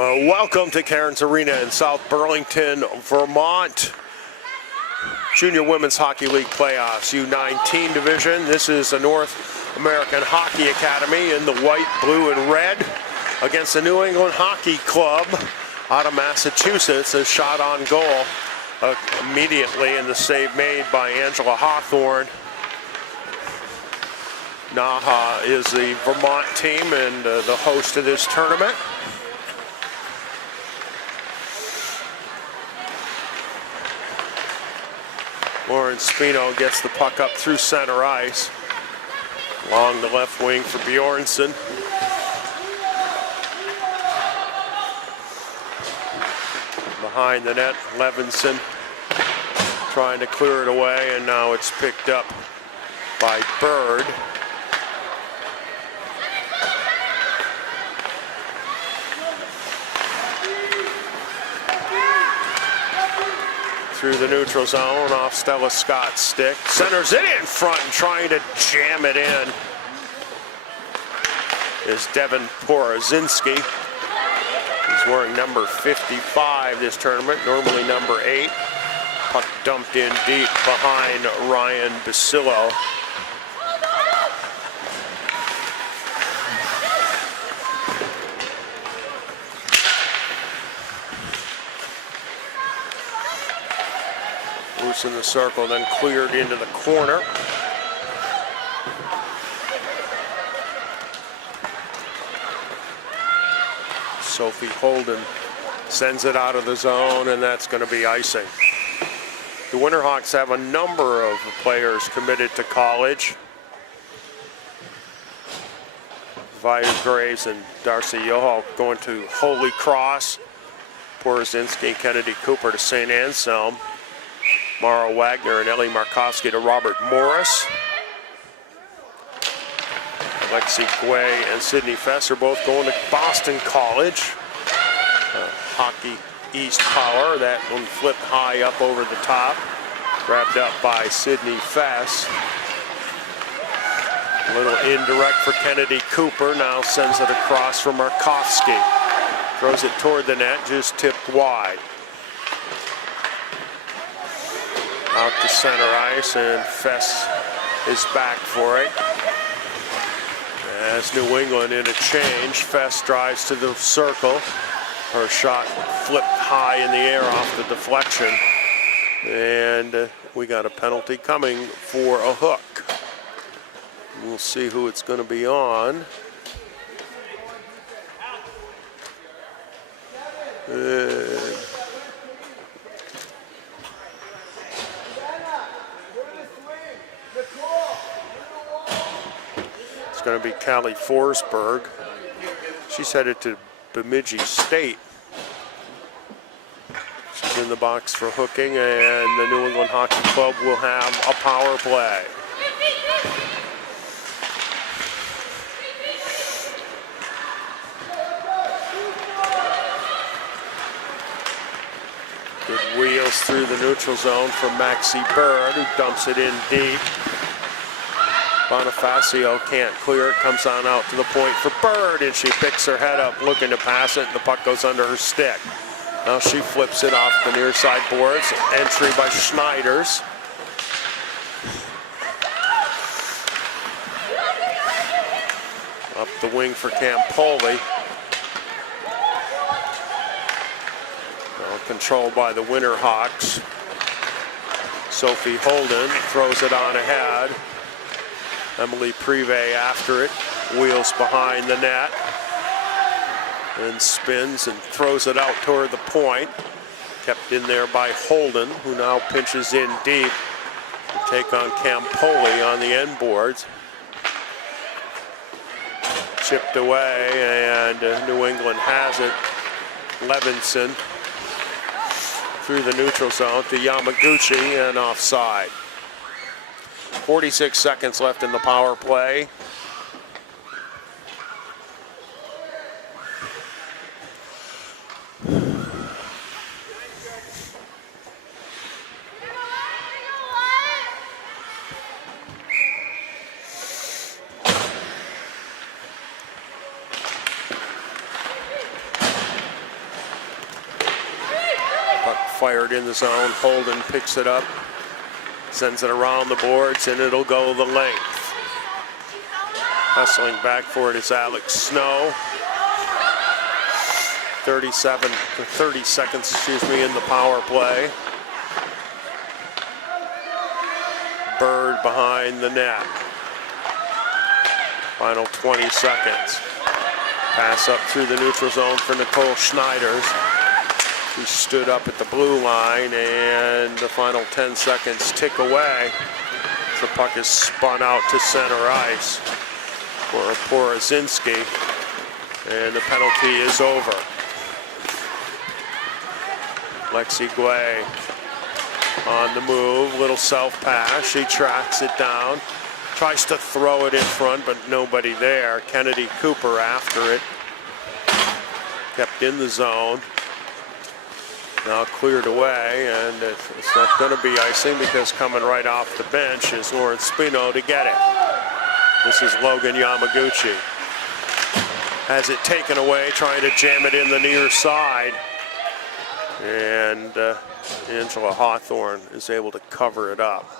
Welcome to Cairns Arena in South Burlington, Vermont. Junior Women's Hockey League playoffs, U19 division. This is the North American Hockey Academy in the white, blue, and red against the New England Hockey Club out of Massachusetts. A shot on goal immediately, and the save made by Angela Hawthorne. NAHA is the Vermont team and the host of this tournament. Lauren Spino gets the puck up through center ice. Along the left wing for Bjornsson. Behind the net, Levinson trying to clear it away, and now it's picked up by Bird. Through the neutral zone, off Stella Scott's stick. Centers it in front and trying to jam it in is Devin Porozinski. He's wearing number 55 this tournament, normally number 8. Puck dumped in deep behind Ryan Basillo. Loose in the circle, then cleared into the corner. Sophie Holden sends it out of the zone, and that's going to be icing. The Winterhawks have a number of players committed to college. Via Graves and Darcy Yoho going to Holy Cross. Porozinski, Kennedy Cooper to St. Anselm. Mara Wagner and Ellie Markowski to Robert Morris. Lexi Guay and Sydney Fess are both going to Boston College. Hockey East Power. That one flipped high up over the top. Grabbed up by Sydney Fess. A little indirect for Kennedy Cooper. Now sends it across for Markowski. Throws it toward the net, just tipped wide. Out to center ice, and Fess is back for it. As New England in a change, Fess drives to the circle. Her shot flipped high in the air off the deflection. And we got a penalty coming for a hook. We'll see who it's going to be on. It's going to be Callie Forsberg. She's headed to Bemidji State. She's in the box for hooking, and the New England Hockey Club will have a power play. Good wheels through the neutral zone for Maxie Bird, who dumps it in deep. Bonifacio can't clear it, comes on out to the point for Bird, and she picks her head up looking to pass it, and the puck goes under her stick. Now she flips it off the near side boards. Entry by Schneiders. Up the wing for Campoli. Now controlled by the Winterhawks. Sophie Holden throws it on ahead. Emily Privé after it, wheels behind the net, and spins and throws it out toward the point. Kept in there by Holden, who now pinches in deep to take on Campoli on the end boards. Chipped away, and New England has it. Levinson through the neutral zone to Yamaguchi, and offside. 46 seconds left in the power play. fired in the zone. Holden picks it up, sends it around the boards, and it'll go the length. Hustling back for it is Alex Snow. 30 seconds, in the power play. Bird behind the net. Final 20 seconds. Pass up through the neutral zone for Nicole Schneiders. She stood up at the blue line, and the final 10 seconds tick away. The puck is spun out to center ice for Porozinski, and the penalty is over. Lexi Guay on the move, little self pass. She tracks it down, tries to throw it in front, but nobody there. Kennedy Cooper after it, kept in the zone. Now cleared away, and it's not going to be icing because coming right off the bench is Lawrence Spino to get it. This is Logan Yamaguchi. Has it taken away, trying to jam it in the near side. And Angela Hawthorne is able to cover it up.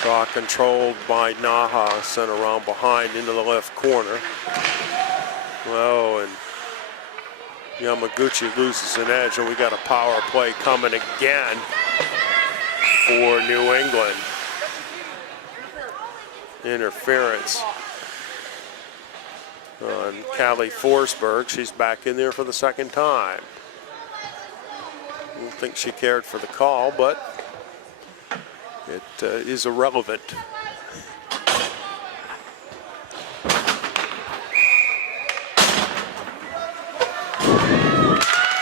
Draw controlled by NAHA, sent around behind into the left corner. Well, and Yamaguchi loses an edge, and we got a power play coming again for New England. Interference on Callie Forsberg. She's back in there for the second time. I don't think she cared for the call, but it is irrelevant.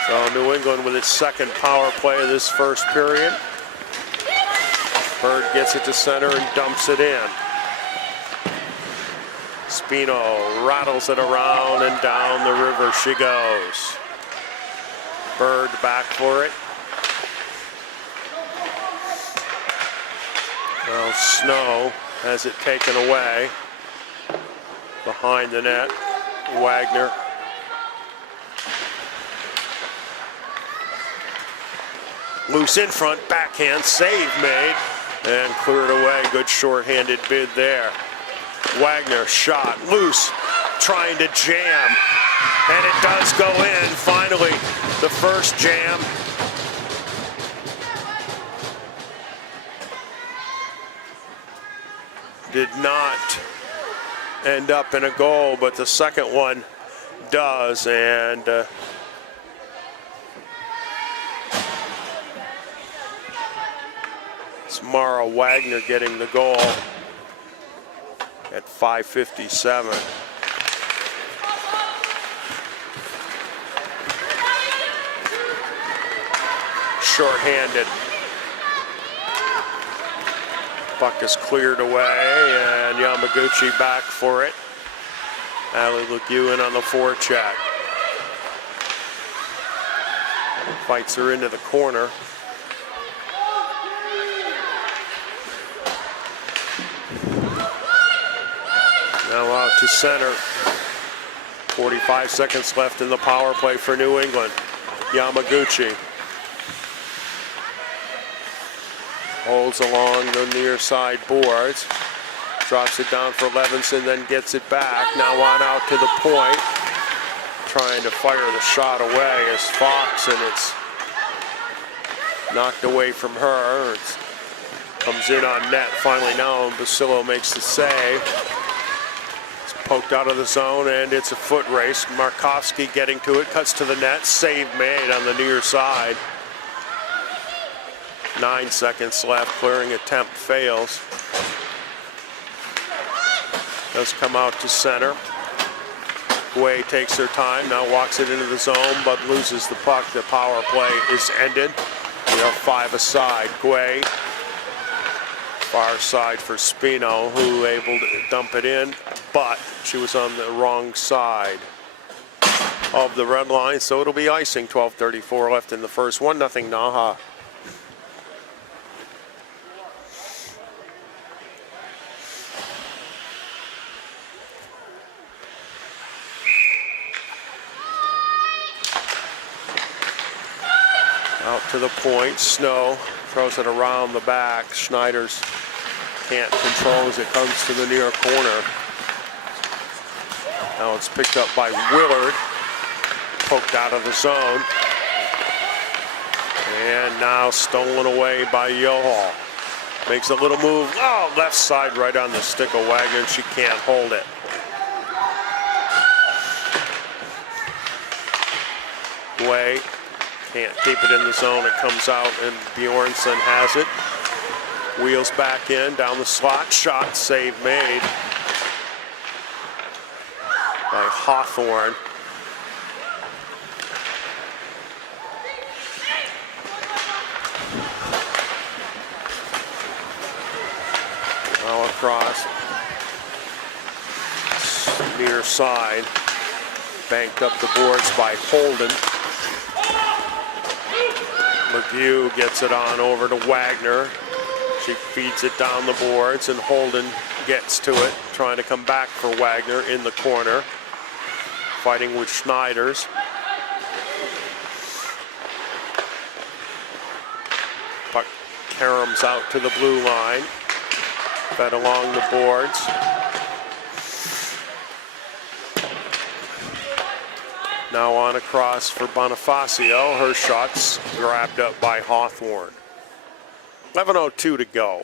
So New England with its second power play of this first period. Bird gets it to center and dumps it in. Spino rattles it around, and down the river she goes. Bird back for it. Well, Snow has it taken away behind the net. Wagner. Loose in front, backhand, save made, and cleared away. Good shorthanded bid there. Wagner shot, loose, trying to jam, and it does go in. Finally, the first jam. Did not end up in a goal, but the second one does, and it's Mara Wagner getting the goal at 5:57. Short-handed. Puck is cleared away, and Yamaguchi back for it. Ali LeGuin on the forecheck. Fights her into the corner. Now out to center. 45 seconds left in the power play for New England. Yamaguchi holds along the near side boards, drops it down for Levinson, then gets it back. Now on out to the point, trying to fire the shot away is Fox, and it's knocked away from her. It comes in on net finally now, and Basillo makes the save. It's poked out of the zone, and it's a foot race. Markovsky getting to it, cuts to the net, save made on the near side. 9 seconds left, clearing attempt fails. Does come out to center. Guay takes her time, now walks it into the zone, but loses the puck. The power play is ended. We are 5 aside. Guay Far side for Spino, who able to dump it in, but she was on the wrong side of the red line, so it'll be icing. 12:34 left in the first. 1-0 NAHA. Out to the point, Snow throws it around the back. Schneider's can't control as it comes to the near corner. Now it's picked up by Willard, poked out of the zone. And now stolen away by Yohal. Makes a little move, oh, left side right on the stick of Wagner, and she can't hold it. Way, can't keep it in the zone, it comes out and Bjornsson has it. Wheels back in, down the slot, shot, save made by Hawthorne. Now across, near side, banked up the boards by Holden. McGew gets it on over to Wagner. She feeds it down the boards, and Holden gets to it, trying to come back for Wagner in the corner, fighting with Schneiders. Puck caroms out to the blue line, fed along the boards. Now on across for Bonifacio. Her shot's grabbed up by Hawthorne. 11:02 to go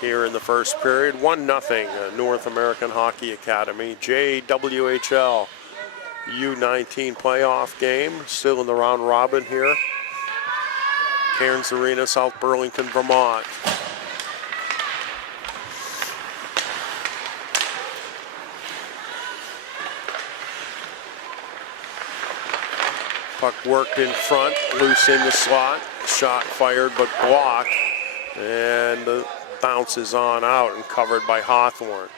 here in the first period. 1-0 North American Hockey Academy. JWHL U19 playoff game. Still in the round robin here. Cairns Arena, South Burlington, Vermont. Puck worked in front, loose in the slot. Shot fired but blocked, and bounces on out and covered by Hawthorne.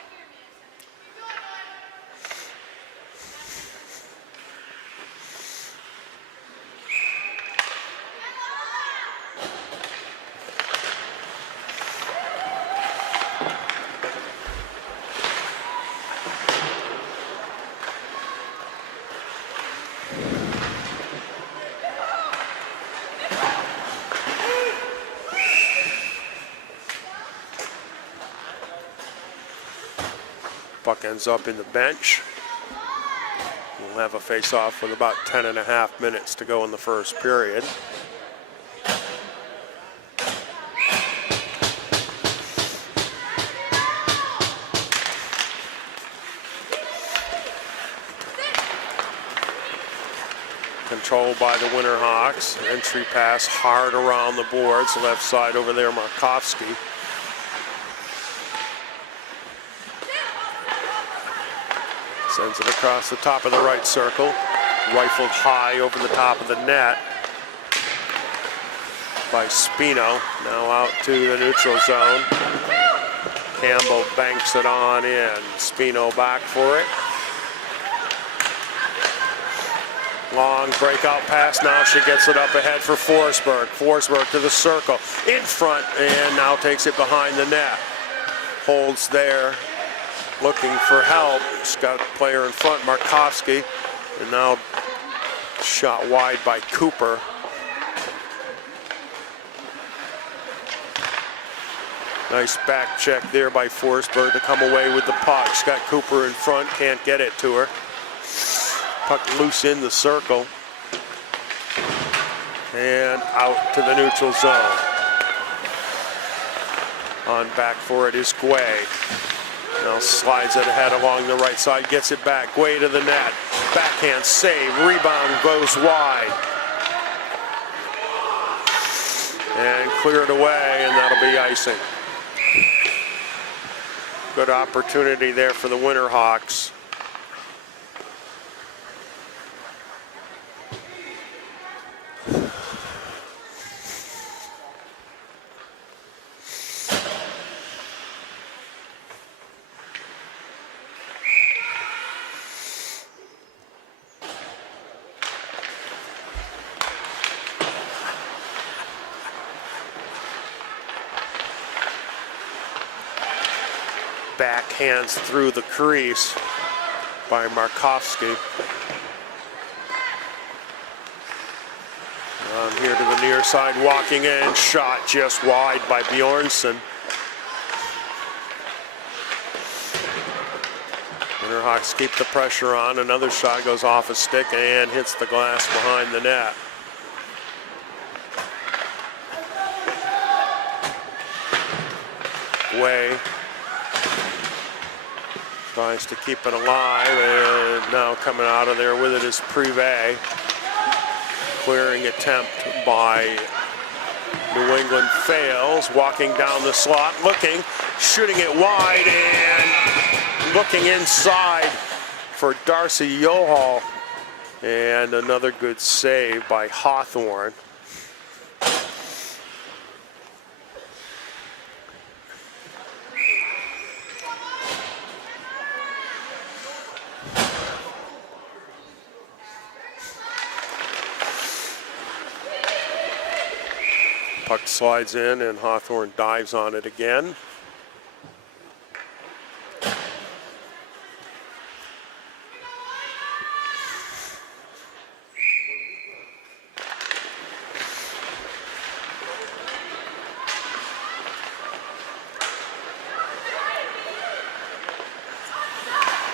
Puck ends up in the bench. We'll have a face-off with about 10.5 minutes to go in the first period. Controlled by the Winterhawks. Entry pass hard around the boards. Left side over there, Markovsky. Sends it across the top of the right circle. Rifled high over the top of the net by Spino. Now out to the neutral zone. Campbell banks it on in. Spino back for it. Long breakout pass. Now she gets it up ahead for Forsberg. Forsberg to the circle. In front, and now takes it behind the net. Holds there. Looking for help. She's got a player in front, Markovsky, and now shot wide by Cooper. Nice back check there by Forsberg to come away with the puck. She's got Cooper in front, can't get it to her. Puck loose in the circle. And out to the neutral zone. On back for it is Guay. Now slides it ahead along the right side, gets it back, Guay to the net. Backhand save, rebound goes wide. And cleared away, and that'll be icing. Good opportunity there for the Winterhawks. backhands through the crease by Markovsky. Here to the near side, walking in, shot just wide by Bjornsson. Winterhawks keep the pressure on. Another shot goes off a stick and hits the glass behind the net. Way tries to keep it alive, and now coming out of there with it is Privé. Clearing attempt by New England fails. Walking down the slot, looking, shooting it wide, and looking inside for Darcy Johal. And another good save by Hawthorne. Puck slides in and Hawthorne dives on it again.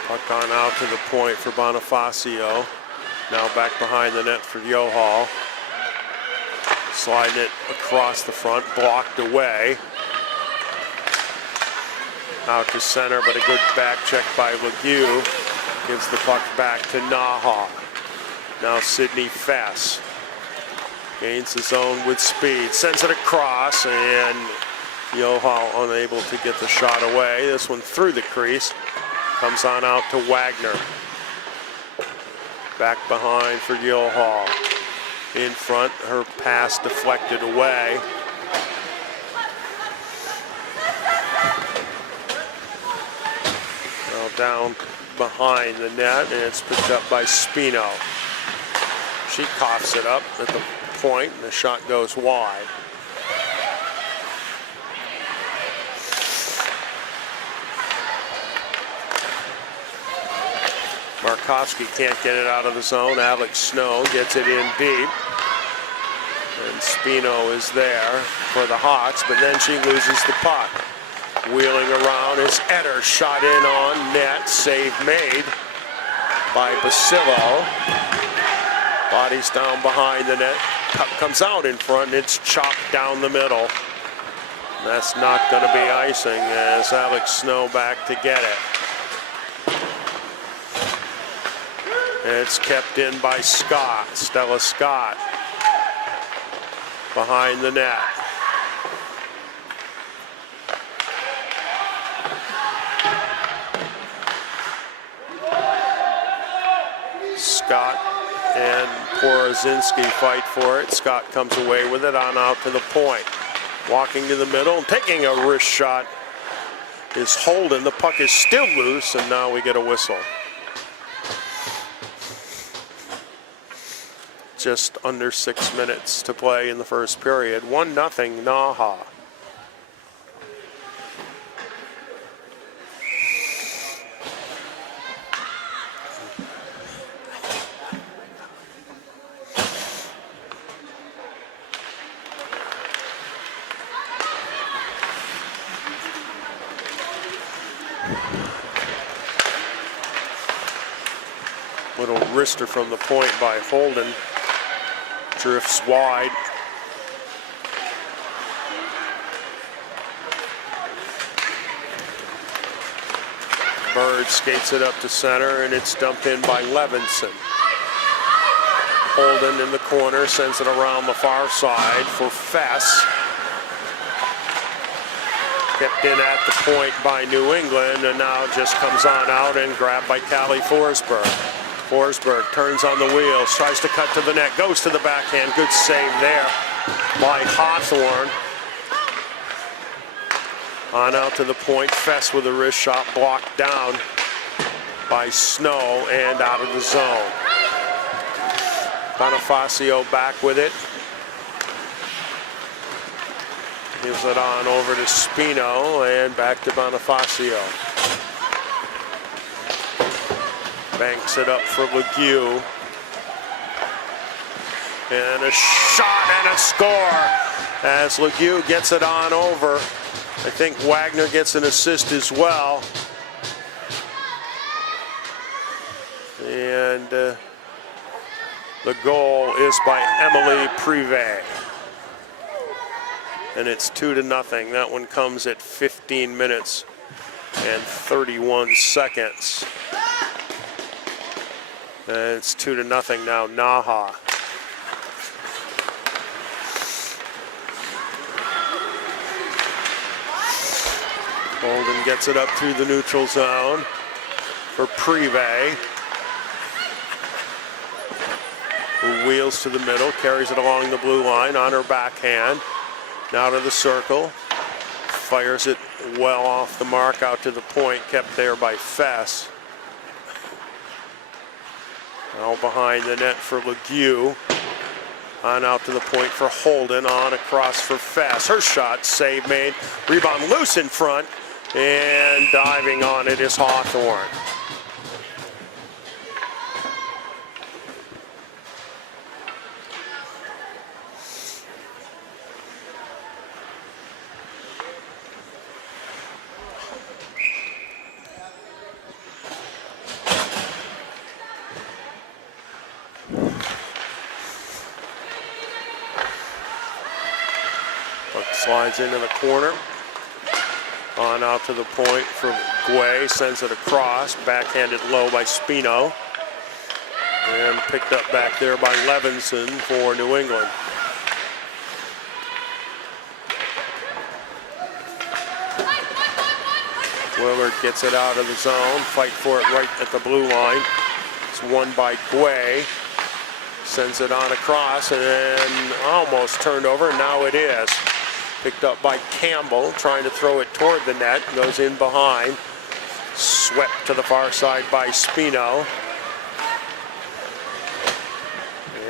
Puck on out to the point for Bonifacio. Now back behind the net for Johal. Sliding it across the front, blocked away. Out to center, but a good back check by Legue. Gives the puck back to NAHA. Now Sidney Fess. Gains his own with speed. Sends it across, and Johal unable to get the shot away. This one through the crease. Comes on out to Wagner. Back behind for Johal. In front, her pass deflected away. Now down behind the net, and it's picked up by Spino. She coughs it up at the point, and the shot goes wide. Markovsky can't get it out of the zone. Alex Snow gets it in deep. And Spino is there for the Hawks, but then she loses the puck. Wheeling around, it's Etter, shot in on net, save made by Basillo. Bodies down behind the net. Puck comes out in front, and it's chopped down the middle. That's not going to be icing as Alex Snow back to get it. And it's kept in by Scott, Stella Scott, behind the net. Scott and Porozinski fight for it. Scott comes away with it on out to the point. Walking to the middle and taking a wrist shot is Holden. The puck is still loose, and now we get a whistle. Just under 6 minutes to play in the first period. 1-0 NAHA. Little wrister from the point by Holden. Drifts wide. Bird skates it up to center, and it's dumped in by Levinson. Holden in the corner sends it around the far side for Fess. Kept in at the point by New England, and now just comes on out and grabbed by Callie Forsberg. Forsberg turns on the wheels, tries to cut to the net, goes to the backhand. Good save there by Hawthorne. On out to the point, Fess with a wrist shot blocked down by Snow and out of the zone. Bonifacio back with it. Gives it on over to Spino and back to Bonifacio. Banks it up for Legue. And a shot and a score as Legue gets it on over. I think Wagner gets an assist as well. And the goal is by Emily Privé. And it's 2-0. That one comes at 15 minutes and 31 seconds. And it's 2-0 now, NAHA. Holden gets it up through the neutral zone for Privé, who wheels to the middle, carries it along the blue line on her backhand. Now to the circle, fires it well off the mark out to the point, kept there by Fess. Now behind the net for Legue. On out to the point for Holden, on across for Fess. Her shot, save made, rebound loose in front, and diving on it is Hawthorne. Slides into the corner. On out to the point for Guay, sends it across, backhanded low by Spino. And picked up back there by Levinson for New England. Willard gets it out of the zone, fight for it right at the blue line. It's won by Guay. Sends it on across and then almost turned over, and now it is. Picked up by Campbell, trying to throw it toward the net, goes in behind. Swept to the far side by Spino.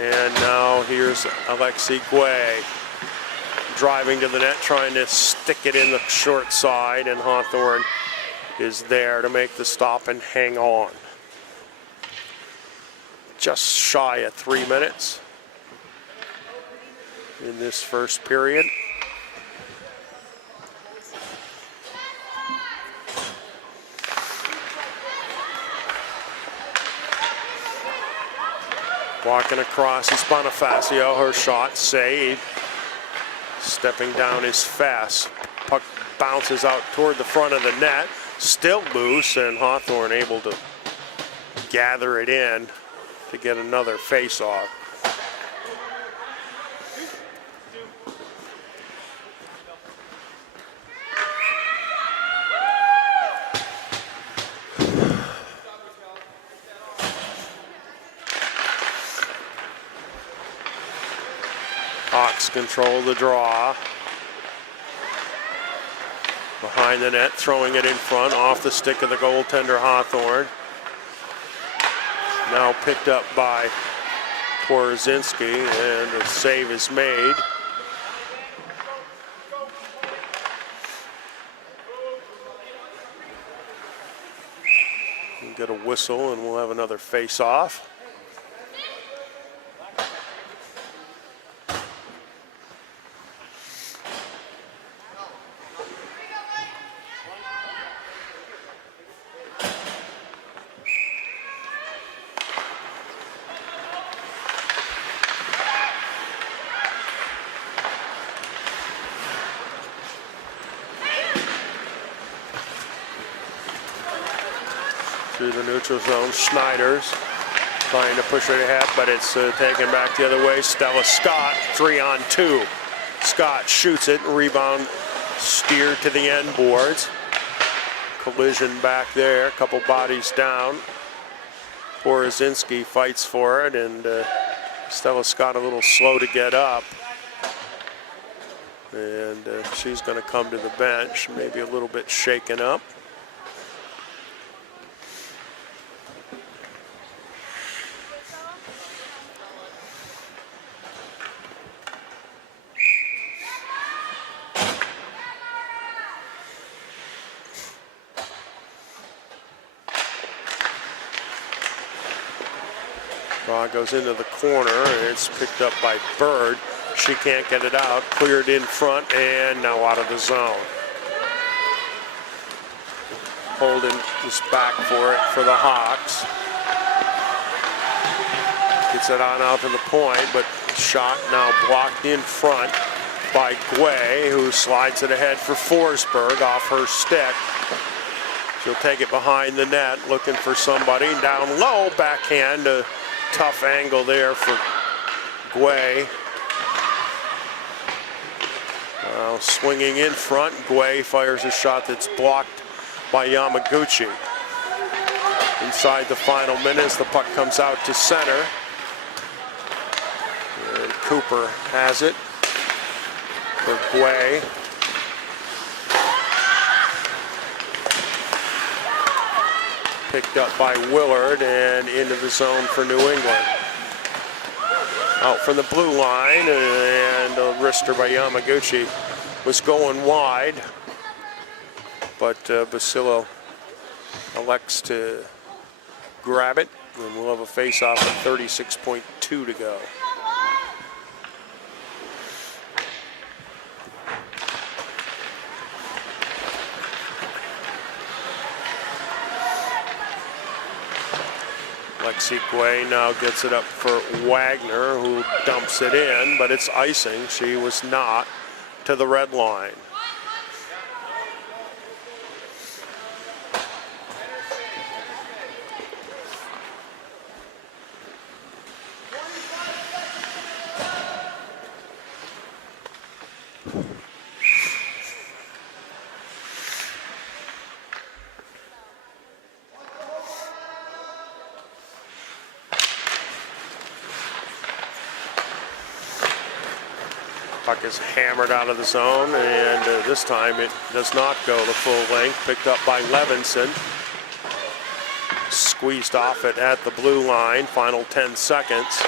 And now here's Alexi Guay driving to the net, trying to stick it in the short side, and Hawthorne is there to make the stop and hang on. Just shy of 3 minutes in this first period. Walking across is Bonifacio, her shot saved. Stepping down is Fess. Puck bounces out toward the front of the net, still loose, and Hawthorne able to gather it in to get another face-off. Hawks control the draw. Behind the net, throwing it in front, off the stick of the goaltender Hawthorne. Now picked up by Porzinski, and the save is made. We'll get a whistle and we'll have another face-off. Through the neutral zone, Schneider's trying to push it ahead, but it's taken back the other way. Stella Scott, 3-on-2. Scott shoots it, rebound steered to the end boards. Collision back there, a couple bodies down. Porzinski fights for it, and Stella Scott a little slow to get up. And she's going to come to the bench, maybe a little bit shaken up. Draw goes into the corner, and it's picked up by Bird. She can't get it out. Cleared in front, and now out of the zone. Holden is back for it for the Hawks. Gets it on out to the point, but shot now blocked in front by Guay, who slides it ahead for Forsberg off her stick. She'll take it behind the net, looking for somebody. Down low, backhand, a tough angle there for Guay. Now swinging in front, Guay fires a shot that's blocked by Yamaguchi. Inside the final minutes, the puck comes out to center. And Cooper has it for Guay. Picked up by Willard and into the zone for New England. Out from the blue line, and a wrister by Yamaguchi was going wide, but Basillo elects to grab it, and we'll have a face-off at 36.2 to go. Lexi Guay now gets it up for Wagner, who dumps it in, but it's icing. She was not to the red line. Puck is hammered out of the zone, and this time it does not go the full length. Picked up by Levinson. Squeezed off it at the blue line. Final 10 seconds.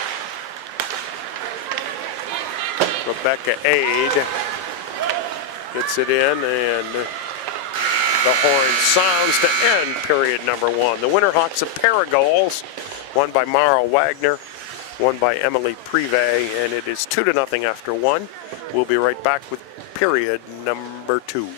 Rebecca Aid gets it in, and the horn sounds to end period number one. The Winterhawks a pair of goals, one by Mara Wagner, one by Emily Privé, and it is 2-0 after one. We'll be right back with period number two.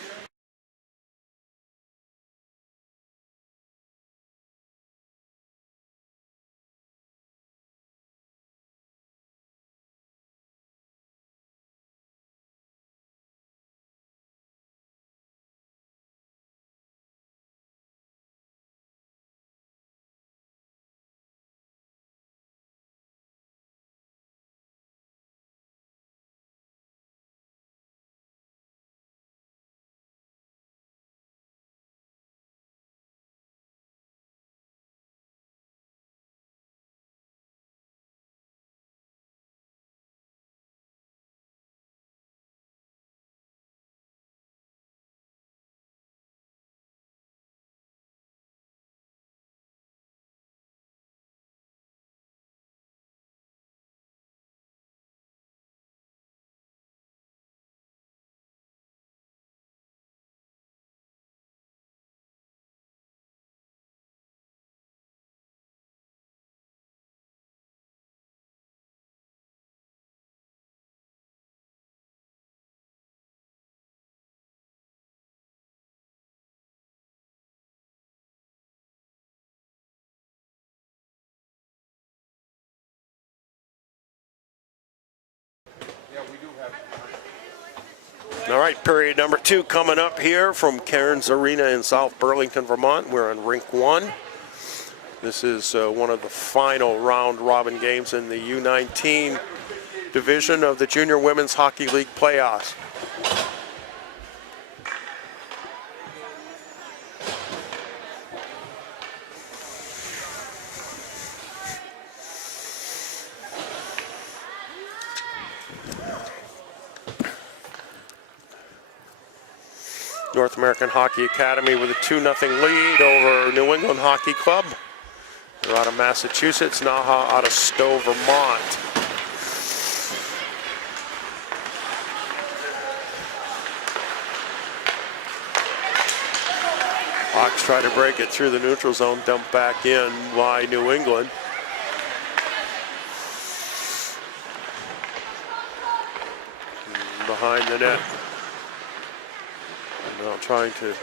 All right, period number two coming up here from Cairns Arena in South Burlington, Vermont. We're on rink one. This is one of the final round robin games in the U19 division of the Junior Women's Hockey League playoffs. North American Hockey Academy with a 2-0 lead over New England Hockey Club. They're out of Massachusetts, NAHA out of Stowe, Vermont. Hawks try to break it through the neutral zone, dump back in by New England. behind the net. Now trying to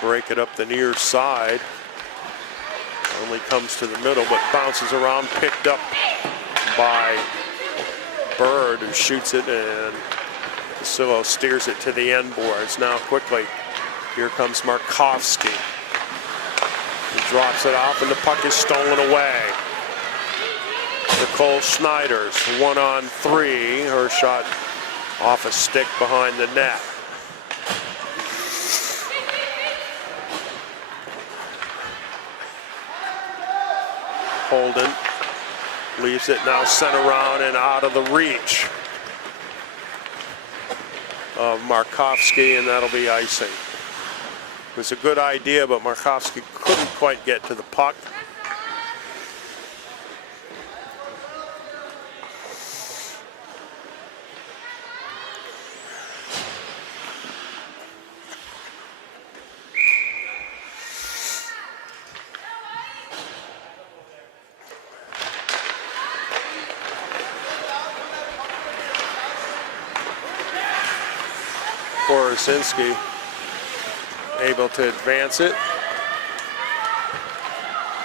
break it up the near side. Only comes to the middle, but bounces around, picked up by Bird, who shoots it, and Silo steers it to the end boards. Now quickly, here comes Markovsky. He drops it off, and the puck is stolen away. Nicole Schneider's 1-on-3. Her shot off a stick behind the net. Holden leaves it now sent around and out of the reach of Markovsky, and that'll be icing. It was a good idea, but Markovsky couldn't quite get to the puck. Borosinski able to advance it,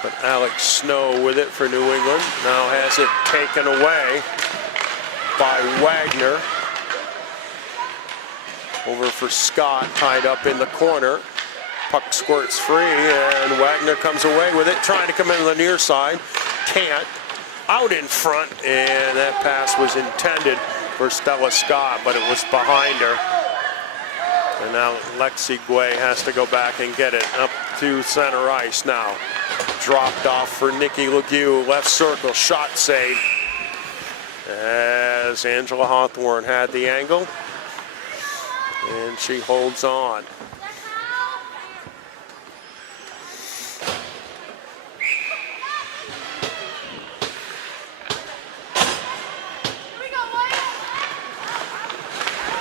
but Alex Snow with it for New England. Now has it taken away by Wagner. Over for Scott, tied up in the corner. Puck squirts free, and Wagner comes away with it, trying to come in the near side. Can't. Out in front, and that pass was intended for Stella Scott, but it was behind her. And now Lexi Guay has to go back and get it up to center ice now. Dropped off for Nikki Legue, left circle, shot save. As Angela Hawthorne had the angle, and she holds on.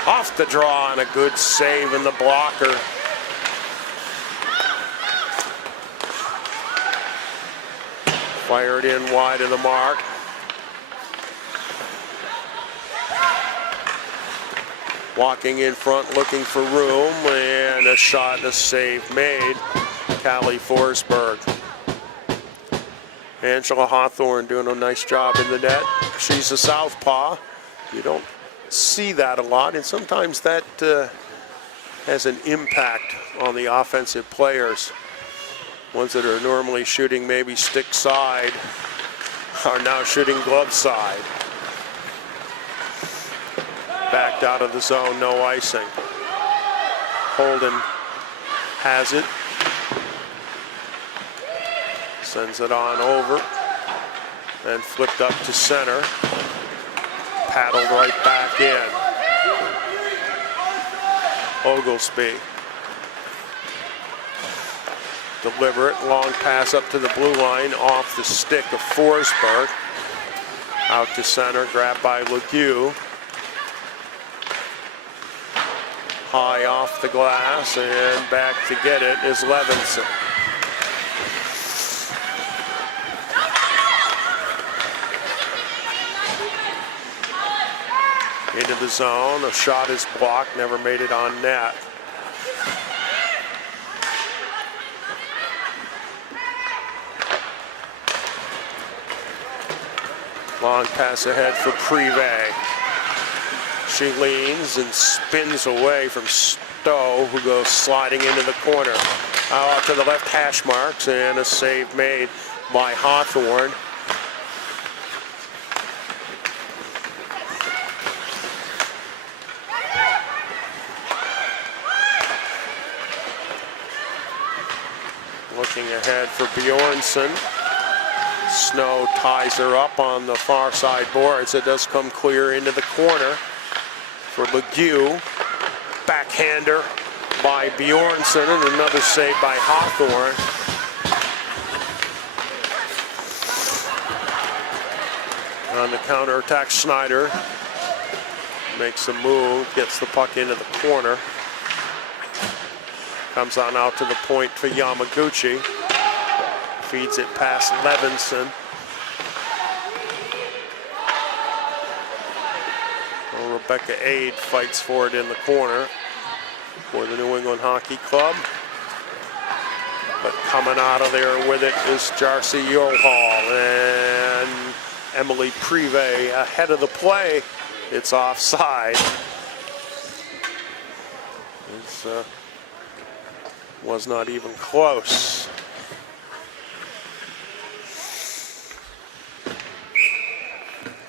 Off the draw, and a good save in the blocker. Fired in wide of the mark. Walking in front, looking for room, and a shot and a save made. Callie Forsberg. Angela Hawthorne doing a nice job in the net. She's a southpaw. You don't see that a lot, and sometimes that has an impact on the offensive players. Ones that are normally shooting maybe stick side are now shooting glove side. Backed out of the zone, no icing. Holden has it. Sends it on over. Then flipped up to center. Paddled right back in. Oglesby. Deliberate, long pass up to the blue line, off the stick of Forsberg. Out to center, grabbed by Legue. High off the glass, and back to get it is Levinson. Into the zone, a shot is blocked, never made it on net. Long pass ahead for Privé. She leans and spins away from Stowe, who goes sliding into the corner. Out to the left hash marks, and a save made by Hawthorne. Looking ahead for Bjornsson. Snow ties her up on the far side boards. It does come clear into the corner for Legue. Backhander by Bjornsson, and another save by Hawthorne. On the counterattack, Schneider makes a move, gets the puck into the corner. Comes on out to the point for Yamaguchi. Feeds it past Levinson. Rebecca Aid fights for it in the corner for the New England Hockey Club. But coming out of there with it is Jarcy Yohal and Emily Privé ahead of the play. It's offside. It was not even close.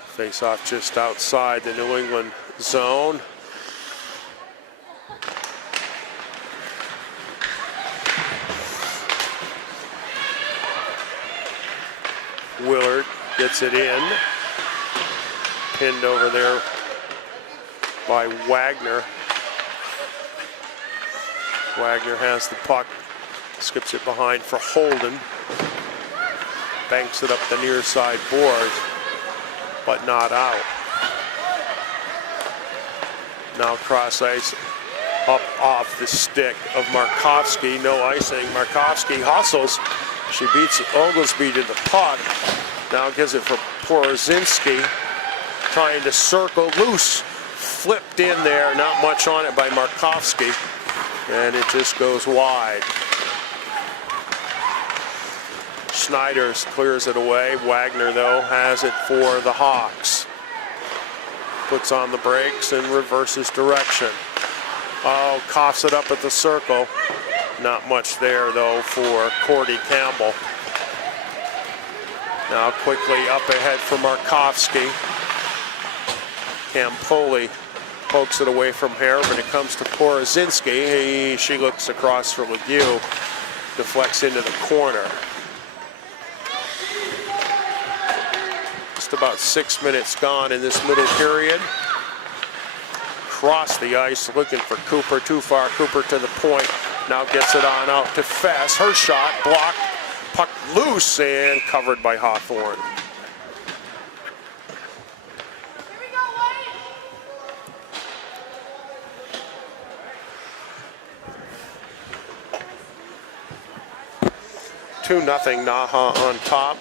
Face off just outside the New England zone. Willard gets it in. Pinned over there by Wagner. Wagner has the puck. Skips it behind for Holden. Banks it up the near side board, but not out. Now cross ice up off the stick of Markovsky. No icing. Markovsky hustles. She beats Oglesby to the puck. Now gives it for Porozinski. Trying to circle loose. Flipped in there. Not much on it by Markovsky. And it just goes wide. Schneider clears it away. Wagner, though, has it for the Hawks. Puts on the brakes and reverses direction. Oh, coughs it up at the circle. Not much there, though, for Cordy Campbell. Now quickly up ahead for Markovsky. Campoli pokes it away from here, but it comes to Porozinski. She looks across for Legueux. Deflects into the corner. Just about 6 minutes gone in this middle period. Cross the ice, looking for Cooper. Too far. Cooper to the point. Now gets it on out to Fess. Her shot blocked. Puck loose and covered by Hawthorne. Two nothing NAHA on top.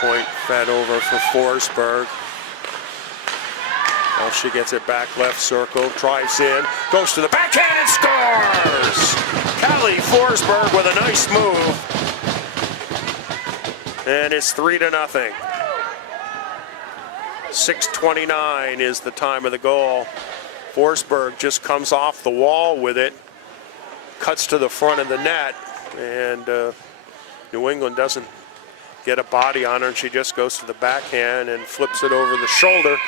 Point fed over for Forsberg. Now she gets it back left circle, drives in, goes to the backhand and scores! Callie Forsberg with a nice move. And it's 3-0. 6:29 is the time of the goal. Forsberg just comes off the wall with it, cuts to the front of the net, and New England doesn't get a body on her, and she just goes to the backhand and flips it over the shoulder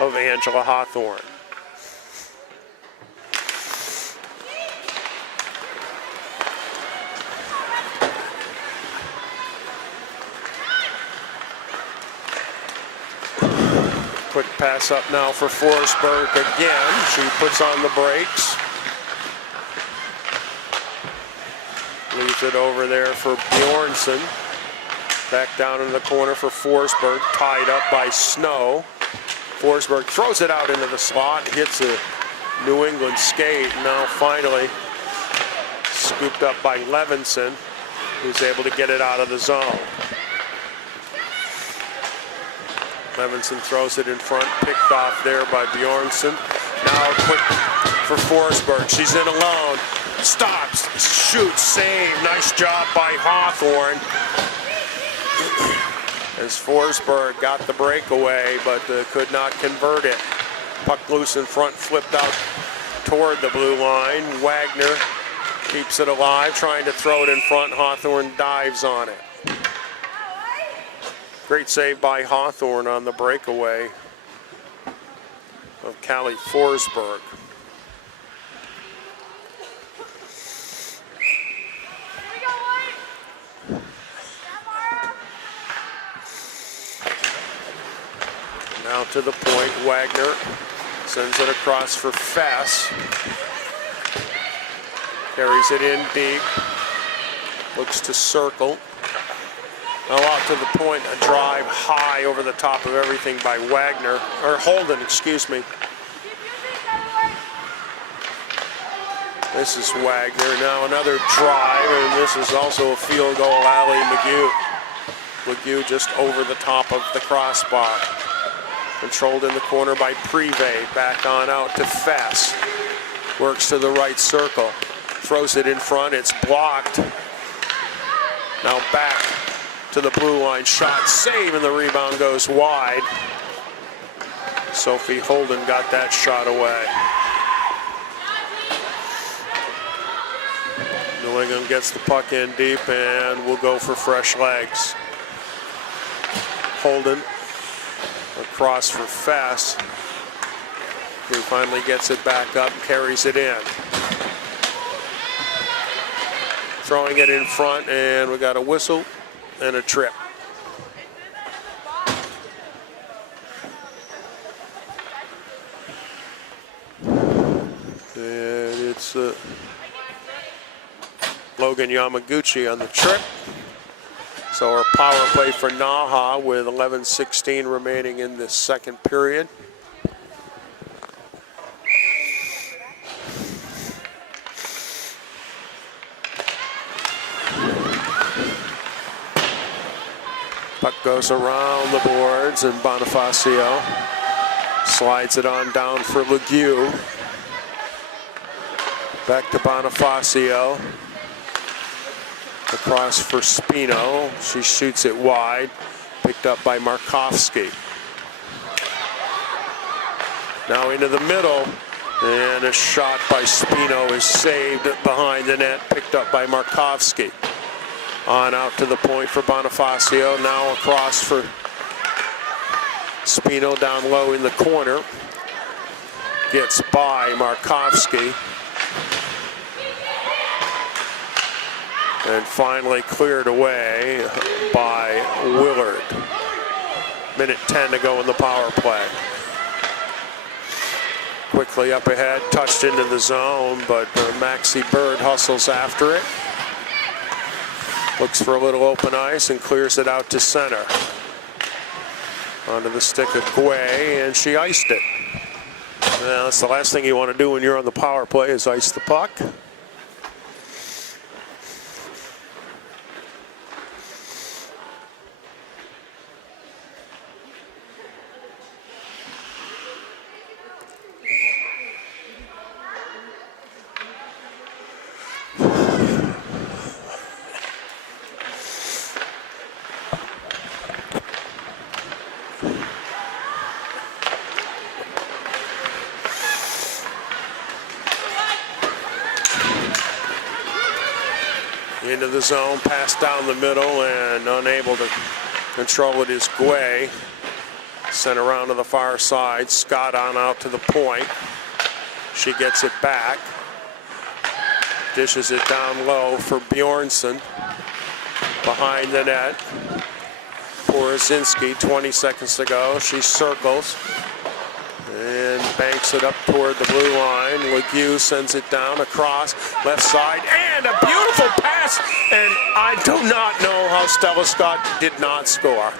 of Angela Hawthorne. Quick pass up now for Forsberg again. She puts on the brakes. Leaves it over there for Bjornsson. Back down in the corner for Forsberg, tied up by Snow. Forsberg throws it out into the slot, hits a New England skate. Now finally scooped up by Levinson, who's able to get it out of the zone. Levinson throws it in front, picked off there by Bjornsson. Now quick for Forsberg, she's in alone. Stops, shoots, save, nice job by Hawthorne. As Forsberg got the breakaway, but could not convert it. Puck loose in front, flipped out toward the blue line. Wagner keeps it alive, trying to throw it in front. Hawthorne dives on it. Great save by Hawthorne on the breakaway of Callie Forsberg. Now to the point, Wagner sends it across for Fess. Carries it in deep. Looks to circle. Now out to the point, a drive high over the top of everything by Wagner, or Holden, excuse me. This is Wagner. Now another drive, and this is also a field goal alley. McGew just over the top of the crossbar. Controlled in the corner by Privé. Back on out to Fess. Works to the right circle. Throws it in front. It's blocked. Now back to the blue line. Shot, save, and the rebound goes wide. Sophie Holden got that shot away. New England gets the puck in deep and will go for fresh legs. Holden across for Fess, who finally gets it back up and carries it in. Throwing it in front, and we got a whistle and a trip. And it's Logan Yamaguchi on the trip. So our power play for NAHA with 11:16 remaining in the second period. Puck goes around the boards, and Bonifacio slides it on down for Legueux. Back to Bonifacio. Across for Spino. She shoots it wide. Picked up by Markovsky. Now into the middle. And a shot by Spino is saved behind the net. Picked up by Markovsky. On out to the point for Bonifacio. Now across for Spino down low in the corner. Gets by Markovsky. And finally cleared away by Willard. Minute 10 to go in the power play. Quickly up ahead, touched into the zone, but Maxie Bird hustles after it. Looks for a little open ice and clears it out to center. Onto the stick of Guay, and she iced it. Well, that's the last thing you want to do when you're on the power play is ice the puck. Into the zone, pass down the middle, and unable to control it is Guay. Sent around to the far side. Scott on out to the point. She gets it back. Dishes it down low for Bjornsson. Behind the net. Porozinski, 20 seconds to go. She circles. And banks it up toward the blue line. Legueux sends it down across left side, and a beautiful pass. And I do not know how Stella Scott did not score.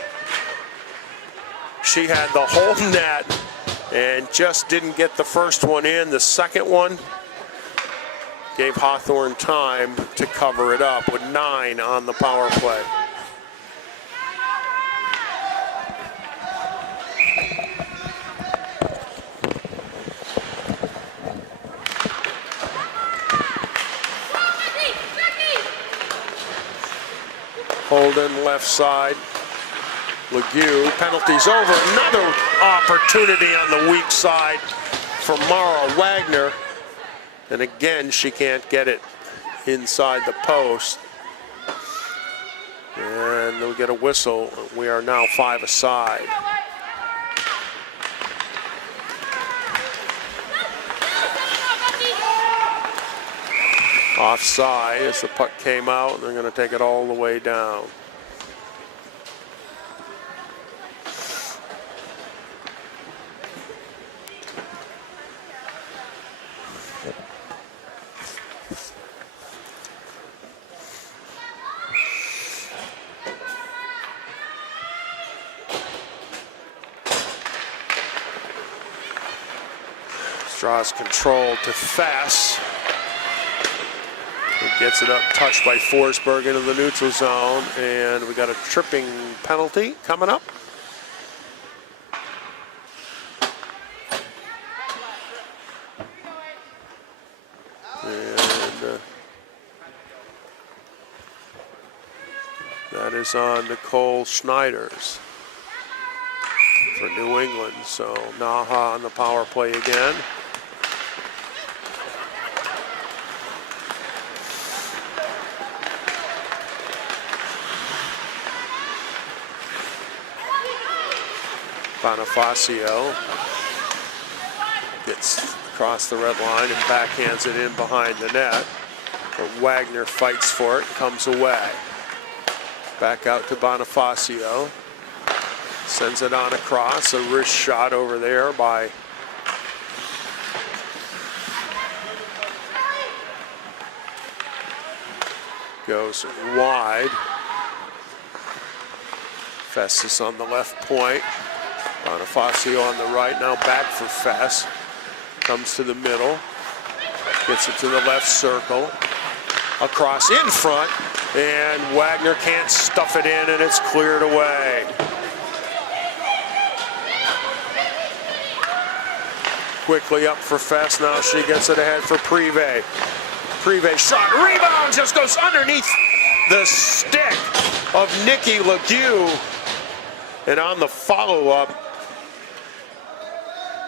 She had the whole net and just didn't get the first one in. The second one gave Hawthorne time to cover it up with 9 on the power play. Holden left side. Legueux, penalties over. Another opportunity on the weak side for Mara Wagner. And again, she can't get it inside the post. And they'll get a whistle. We are now 5 aside. Offside as the puck came out, and they're going to take it all the way down. Draws control to Fess. He gets it up, touched by Forsberg into the neutral zone, and we got a tripping penalty coming up. And that is on Nicole Schneiders for New England. So NAHA on the power play again. Bonifacio gets across the red line and backhands it in behind the net. But Wagner fights for it, comes away. Back out to Bonifacio. Sends it on across, a wrist shot over there by goes wide. Fess on the left point. Bonifacio on the right, now back for Fess. Comes to the middle, gets it to the left circle. Across in front, and Wagner can't stuff it in, and it's cleared away. Quickly up for Fess, now she gets it ahead for Privé. Privé shot, rebound, just goes underneath the stick of Nikki Legue. And on the follow-up,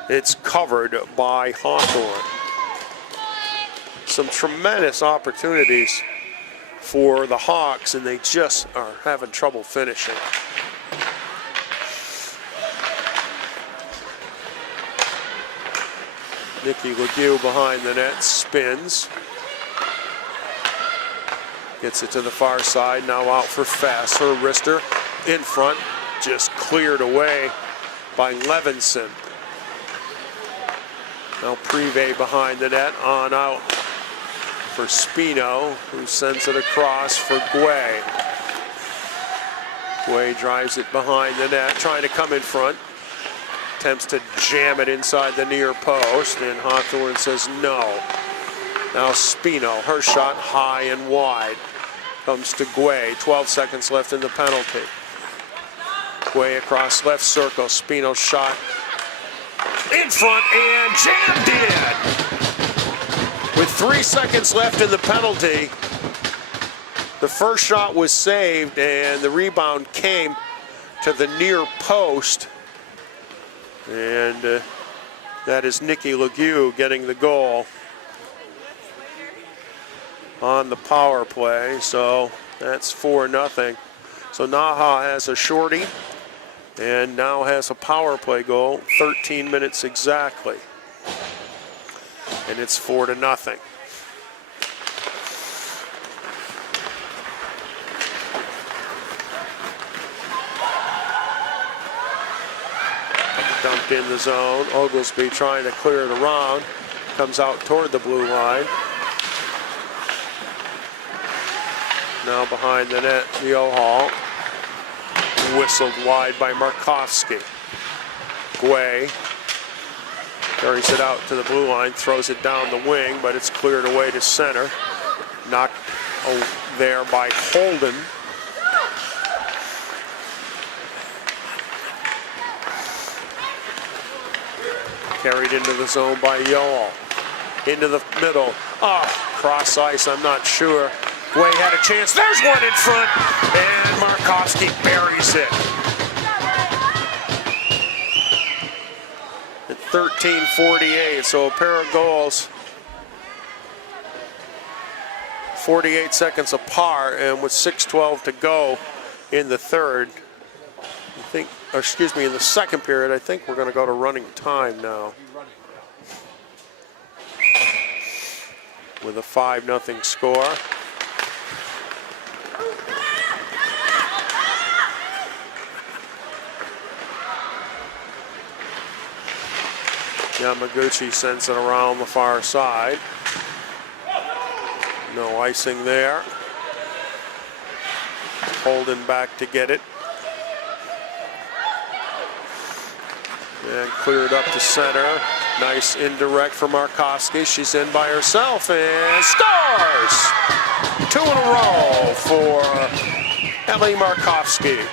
it's covered by Hawthorne. Some tremendous opportunities for the Hawks, and they just are having trouble finishing. Nikki Legue behind the net, spins. Gets it to the far side, now out for Fess. Her wrister in front, just cleared away by Levinson. Now Privé behind the net, on out for Spino, who sends it across for Guay. Guay drives it behind the net, trying to come in front. Attempts to jam it inside the near post, and Hawthorne says no. Now Spino, her shot high and wide. Comes to Guay, 12 seconds left in the penalty. Guay across left circle, Spino shot in front and jammed in. With 3 seconds left in the penalty, the first shot was saved and the rebound came to the near post. And that is Nikki Legue getting the goal on the power play. So that's 4-0. So NAHA has a shorty and now has a power play goal, 13 minutes exactly. And it's 4-0. Dumped in the zone. Oglesby trying to clear it around. Comes out toward the blue line. Now behind the net, Yohal. Whistled wide by Markovsky. Guay carries it out to the blue line, throws it down the wing, but it's cleared away to center. Knocked there by Holden. Carried into the zone by Yoel. Into the middle. Oh, cross ice, I'm not sure. Guay had a chance. There's one in front, and Markovsky buries it. At 13:48, so a pair of goals. 48 seconds apart, and with 6:12 to go in the third, I think, or excuse me, in the second period, I think we're going to go to running time now. With a 5-0 score. Yamaguchi sends it around the far side. No icing there. Holden back to get it. And cleared up to center. Nice indirect for Markowski. She's in by herself and scores! 2 in a row for Ellie Markowski.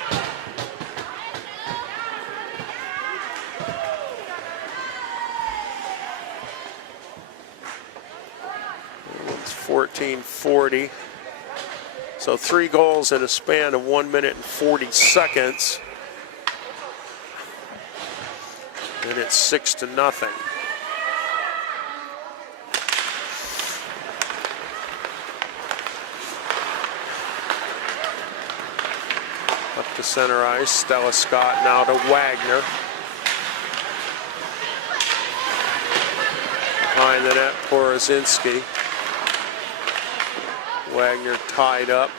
It's 14:40. So 3 goals in a span of 1 minute and 40 seconds. And it's 6-0. Up to center ice, Stella Scott now to Wagner. Behind the net, Porozinski. Wagner tied up.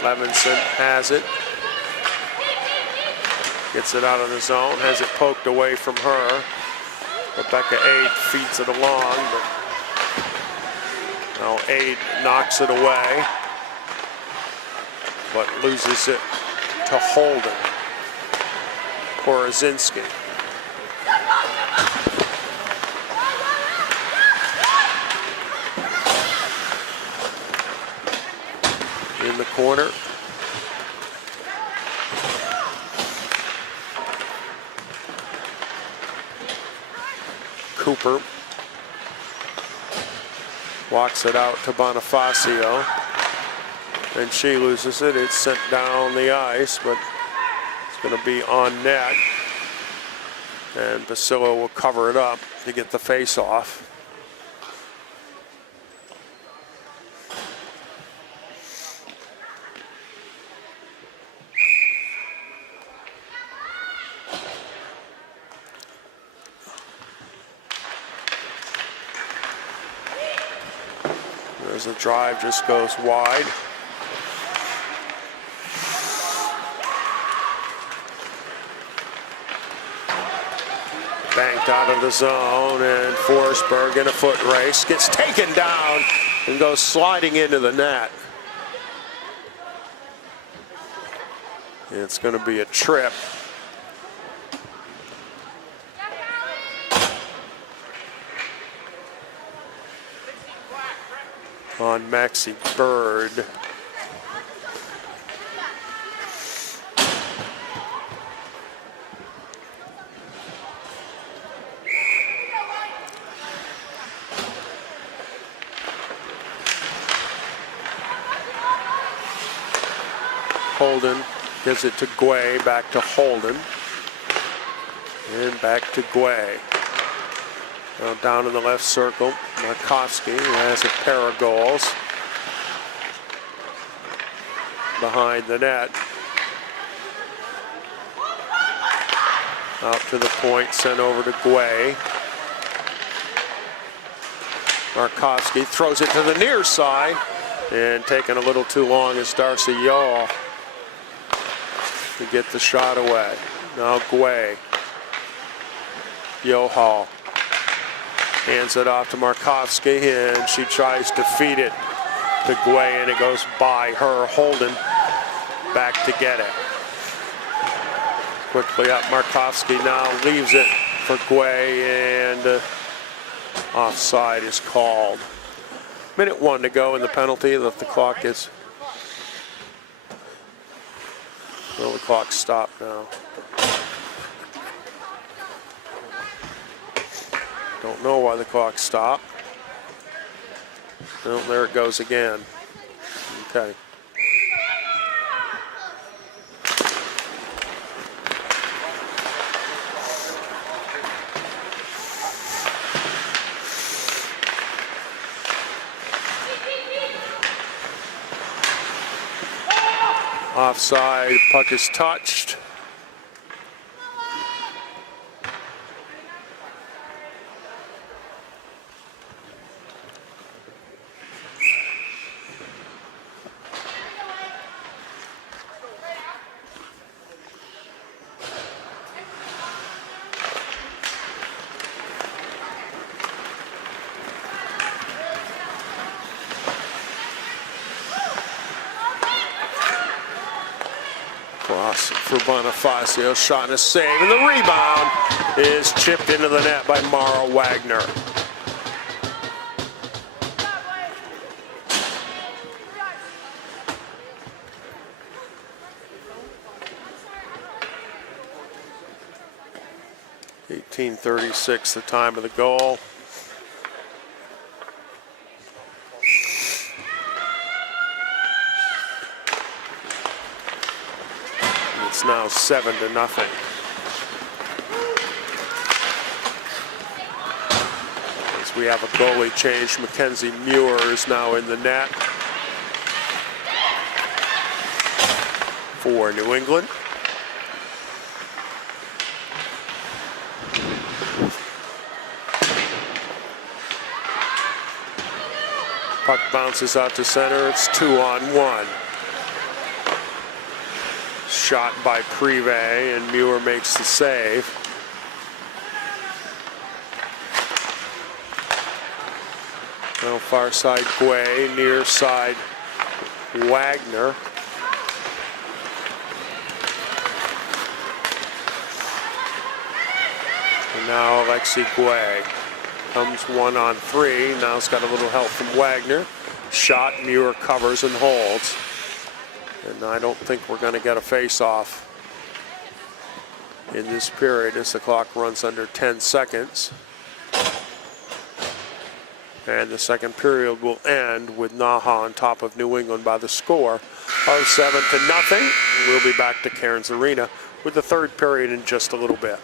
Levinson has it. Gets it out of the zone, has it poked away from her. Rebecca Aid feeds it along, but now Aid knocks it away, but loses it to Holden. Porozinski. In the corner. Cooper walks it out to Bonifacio, and she loses it. It's sent down the ice, but it's going to be on net, and Basillo will cover it up to get the face off. The drive just goes wide. Banked out of the zone, and Forsberg in a foot race gets taken down and goes sliding into the net. It's going to be a trip. On Maxie Bird. Holden gives it to Guay, back to Holden, and back to Guay. Now down in the left circle, Markowski, who has a pair of goals behind the net. Out to the point, sent over to Guay. Markowski throws it to the near side, and taking a little too long is Darcy Yoh to get the shot away. Now Guay. Yohal hands it off to Markowski, and she tries to feed it to Guay, and it goes by her. Holden back to get it. Quickly up, Markowski now leaves it for Guay, and offside is called. Minute 1 to go in the penalty. Let the clock is. Well, the clock stopped now. Don't know why the clock stopped. Well, there it goes again. Okay. Offside, puck is touched. Cross for Bonifacio, shot and a save, and the rebound is chipped into the net by Mara Wagner. .1836 the time of the goal. It's now 7-0. As we have a goalie change, Mackenzie Muir is now in the net for New England. Puck bounces out to center. It's 2-on-1. Shot by Prive, and Muir makes the save. Now far side Guay, near side Wagner. And now Alexi Guay comes 1-on-3. Now it's got a little help from Wagner. Shot, Muir covers and holds. And I don't think we're going to get a face-off in this period as the clock runs under 10 seconds. And the second period will end with NAHA on top of New England by the score of 7-0. We'll be back to Cairns Arena with the third period in just a little bit.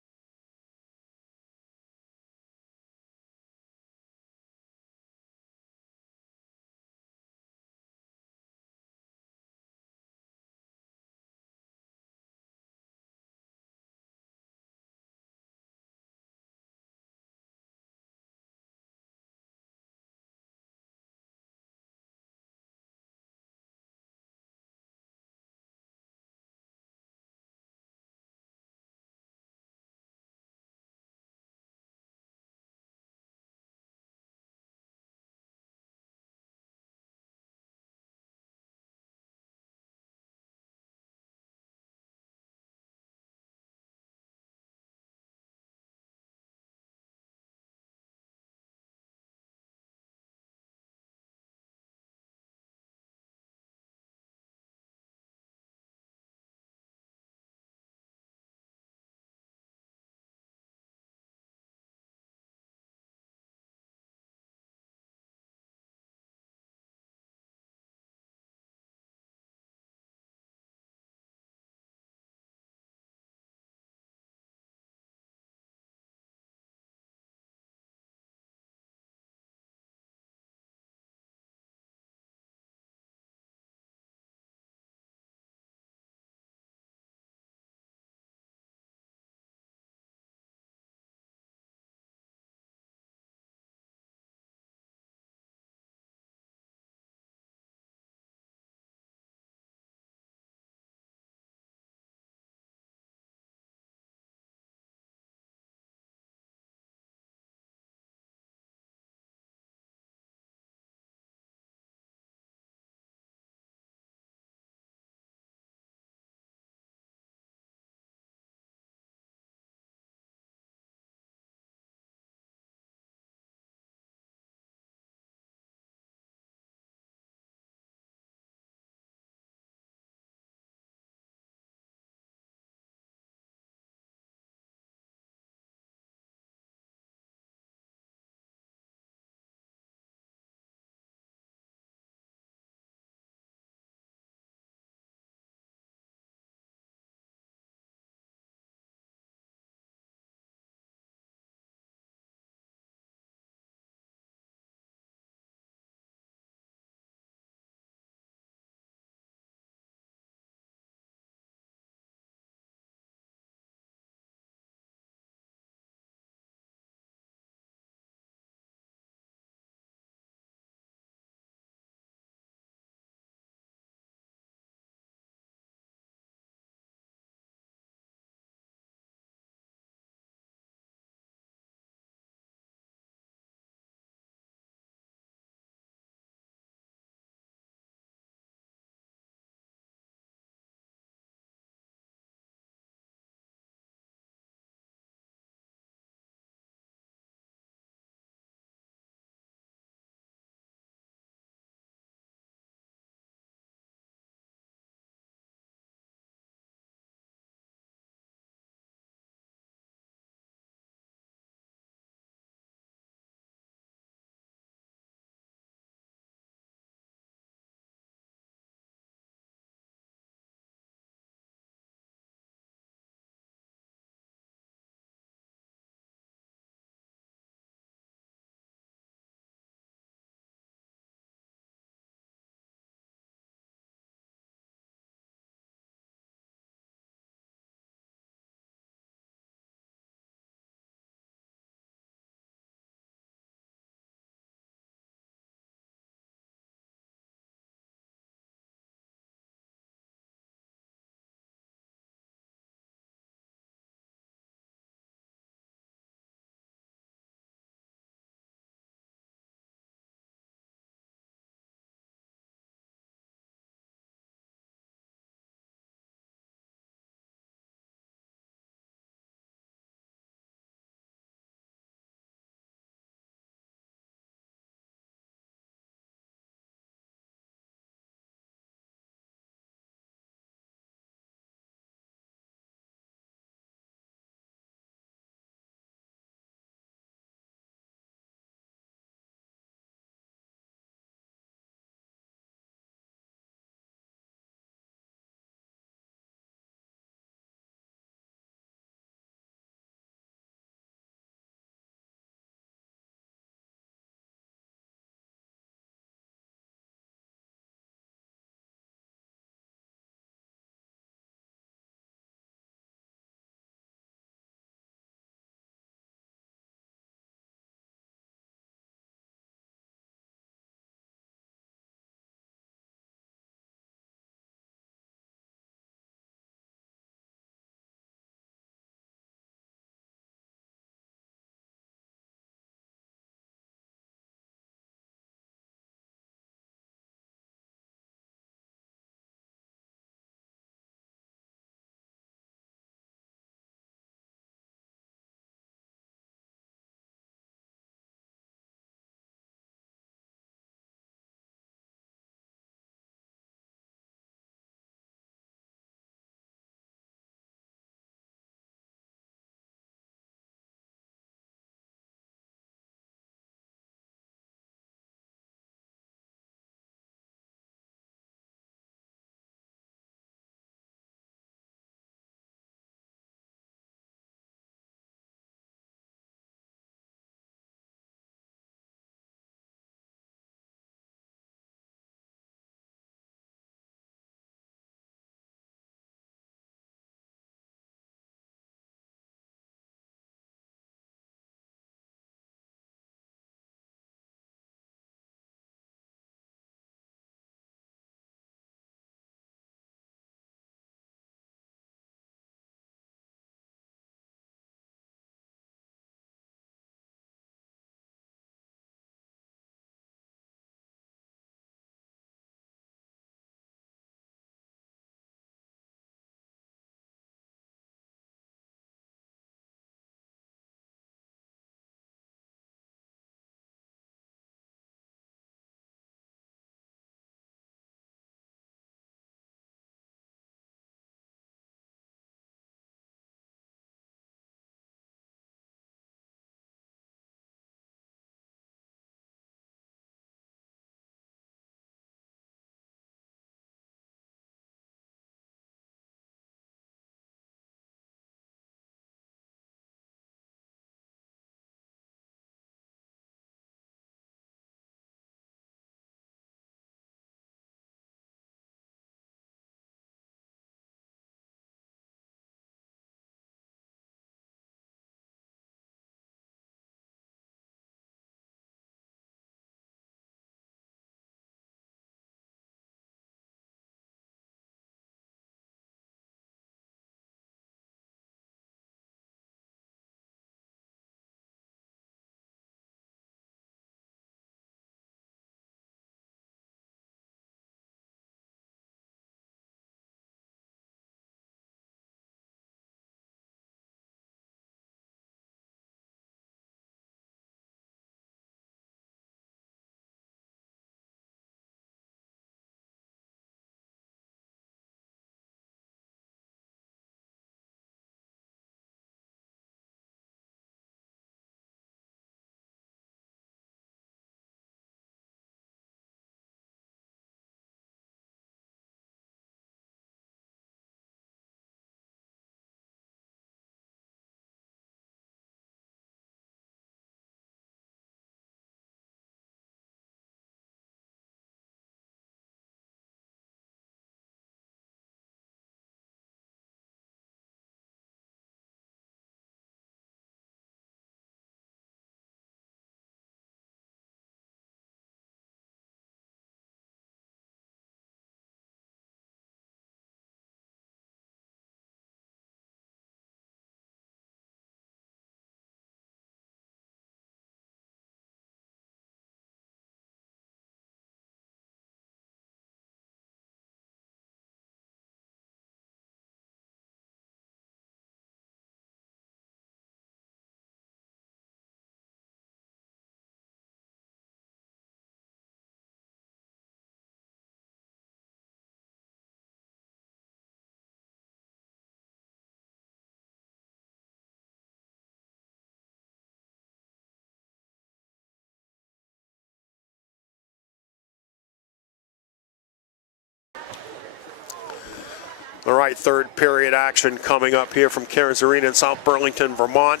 All right, third period action coming up here from Cairns Arena in South Burlington, Vermont.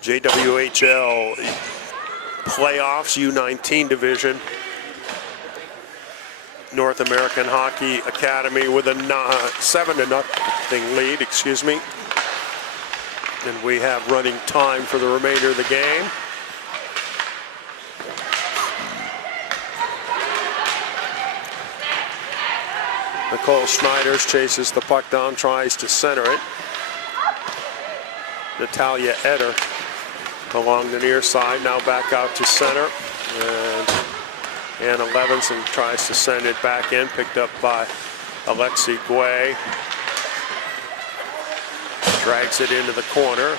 JWHL playoffs, U19 division. North American Hockey Academy with a 7-0 lead, excuse me. And we have running time for the remainder of the game. Nicole Schneiders chases the puck down, tries to center it. Natalia Eder along the near side, now back out to center. And Anna Levinson tries to send it back in, picked up by Alexi Guay. Drags it into the corner.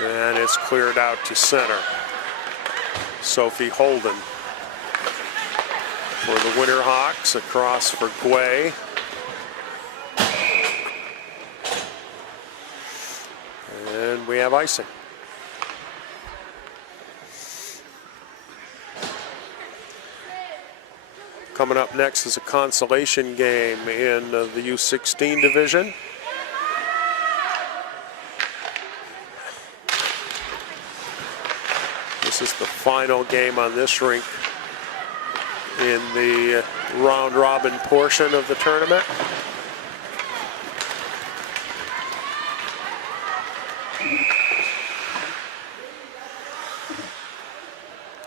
And it's cleared out to center. Sophie Holden for the Winter Hawks, across for Guay. And we have icing. Coming up next is a consolation game in the U16 division. This is the final game on this rink in the round robin portion of the tournament.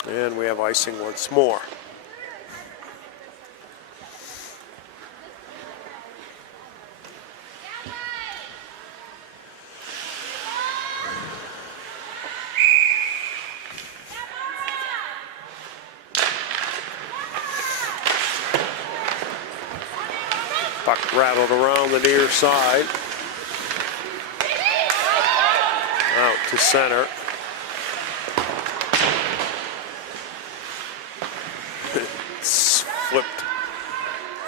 And we have icing once more. Puck rattled around the near side. Out to center. It's flipped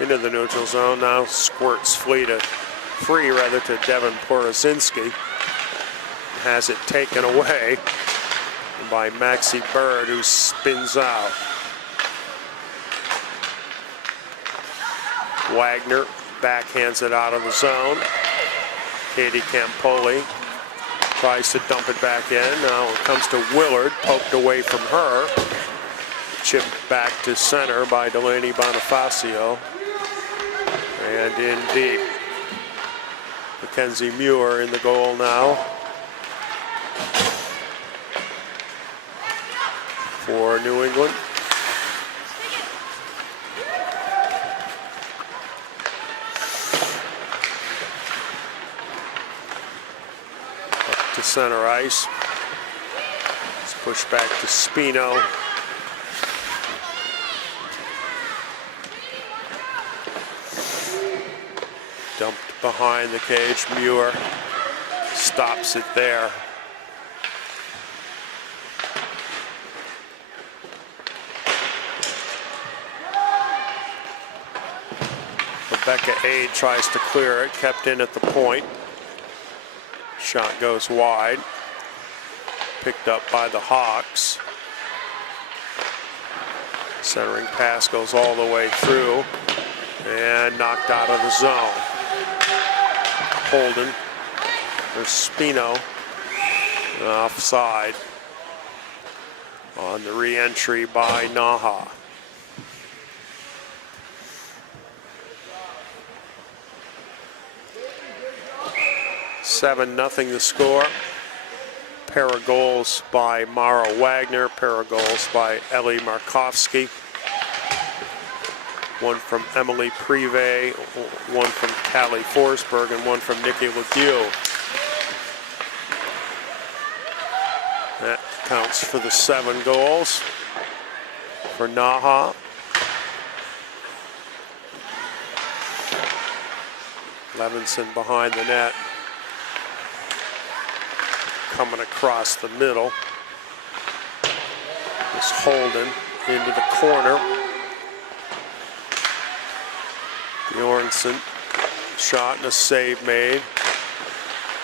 into the neutral zone. Now squirts free to Devin Porosinski. Has it taken away by Maxie Bird, who spins out. Wagner backhands it out of the zone. Katie Campoli tries to dump it back in. Now it comes to Willard, poked away from her. Chipped back to center by Delaney Bonifacio. And in deep. Mackenzie Muir in the goal now for New England. To center ice. It's pushed back to Spino. Dumped behind the cage. Muir stops it there. Rebecca Aid tries to clear it, kept in at the point. Shot goes wide. Picked up by the Hawks. Centering pass goes all the way through and knocked out of the zone. Holden, or Spino, offside on the re-entry by NAHA. Seven, 0 the score. Pair of goals by Mara Wagner, pair of goals by Ellie Markovsky. One from Emily Privé, one from Callie Forsberg, and one from Nikki Legue. That counts for the 7 goals for NAHA. Levinson behind the net. Coming across the middle. Is Holden into the corner. Bjornsson, shot and a save made.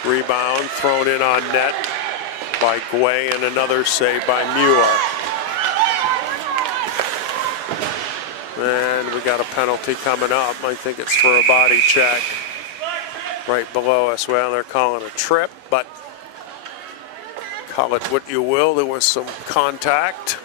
Rebound thrown in on net by Guay, and another save by Muir. And we got a penalty coming up. I think it's for a body check right below us. Well, they're calling a trip, but call it what you will. There was some contact.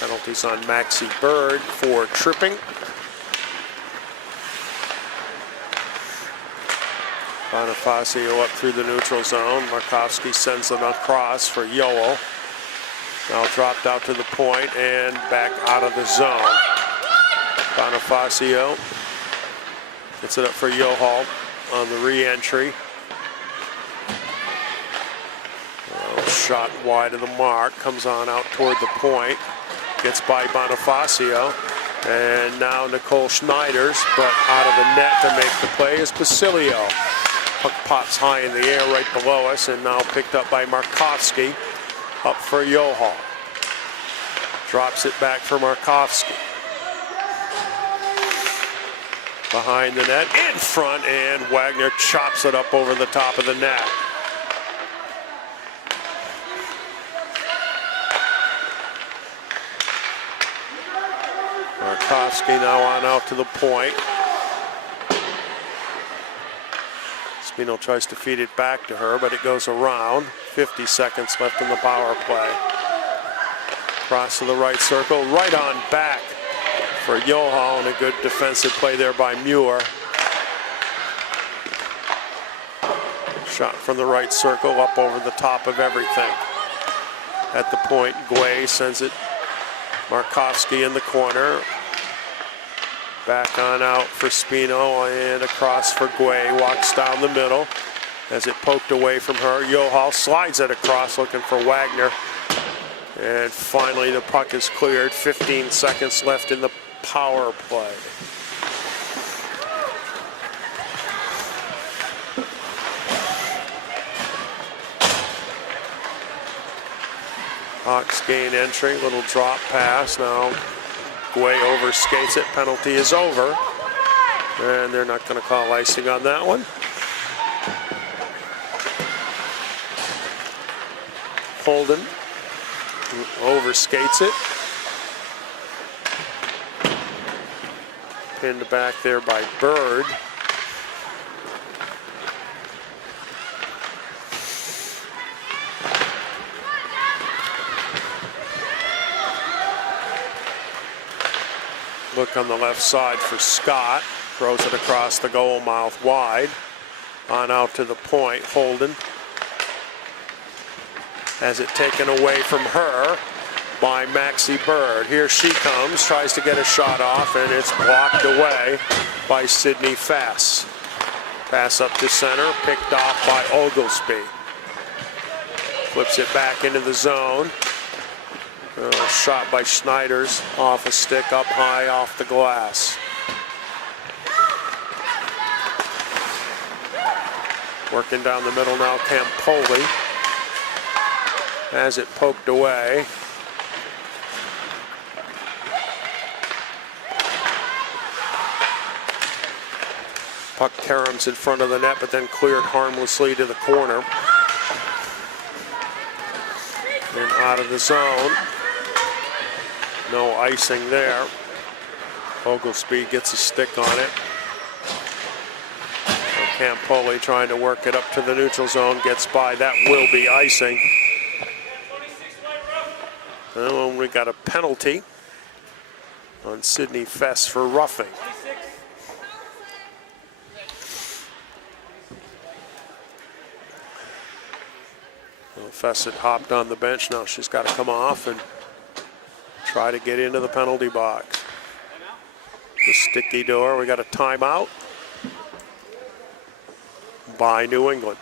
Penalties on Maxie Bird for tripping. Bonifacio up through the neutral zone. Markovsky sends it across for Yoel. Now dropped out to the point and back out of the zone. Bonifacio gets it up for Yoel on the re-entry. Shot wide of the mark, comes on out toward the point. Gets by Bonifacio, and now Nicole Schneiders, but out of the net to make the play is Basilio. Puck pops high in the air right below us, and now picked up by Markovsky, up for Yoel. Drops it back for Markovsky. Behind the net, in front, and Wagner chops it up over the top of the net. Markovsky now on out to the point. Spino tries to feed it back to her, but it goes around. 50 seconds left in the power play. Cross to the right circle, right on back for Yoel, and a good defensive play there by Muir. Shot from the right circle, up over the top of everything. At the point, Guay sends it. Markovsky in the corner. Back on out for Spino and across for Guay. Walks down the middle as it poked away from her. Yoel slides it across looking for Wagner. And finally the puck is cleared. 15 seconds left in the power play. Hawks gain entry, little drop pass. Now Guay overskates it, penalty is over. And they're not going to call icing on that one. Holden overskates it. Pinned back there by Bird. Look on the left side for Scott. Throws it across the goal mouth wide. On out to the point, Holden. Has it taken away from her by Maxie Bird. Here she comes, tries to get a shot off, and it's blocked away by Sydney Fess. Pass up to center, picked off by Oglesby. Flips it back into the zone. Shot by Schneiders off a stick up high off the glass. Working down the middle now, Campoli. Has it poked away. Puck caroms in front of the net, but then cleared harmlessly to the corner. And out of the zone. No icing there. Oglesby gets a stick on it. Campoli trying to work it up to the neutral zone, gets by. That will be icing. And we got a penalty on Sydney Fess for roughing. Well, Fess had hopped on the bench. Now she's got to come off and try to get into the penalty box. The sticky door. We got a timeout by New England.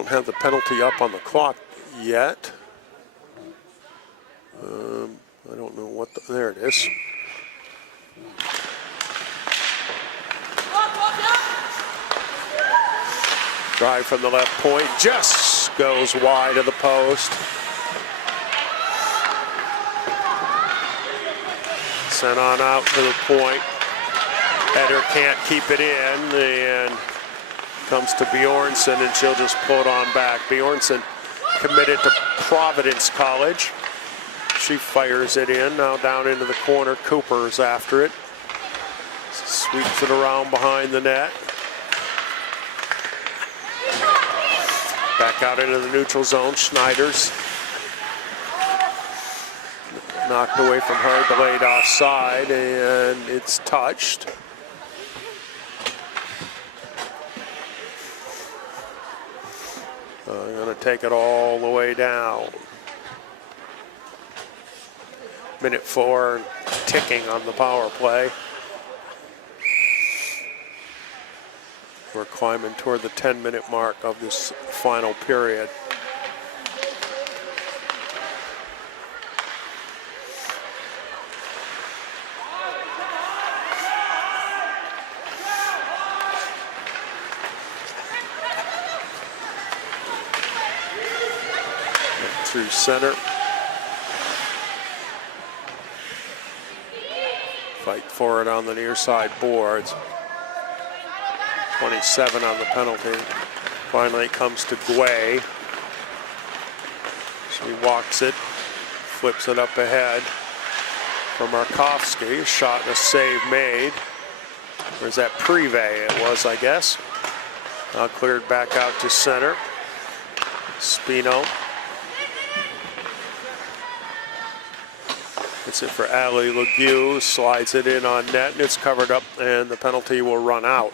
don't have the penalty up on the clock yet. I don't know what there it is. Drive from the left point, just goes wide of the post. Sent on out to the point. Header can't keep it in, and comes to Bjornsson, and she'll just pull it on back. Bjornsson committed to Providence College. She fires it in, now down into the corner. Cooper's after it. Sweeps it around behind the net. Back out into the neutral zone. Schneider's knocked away from her, delayed offside, and it's touched. I'm going to take it all the way down. Minute 4, ticking on the power play. We're climbing toward the 10-minute mark of this final period. Through center. Fight for it on the near side boards. 27 on the penalty. Finally it comes to Guay. She walks it, flips it up ahead for Markovsky. Shot and a save made. Where's that Prive? It was, I guess. Now cleared back out to center. Spino. Gets it for Ali Legue, slides it in on net, and it's covered up, and the penalty will run out.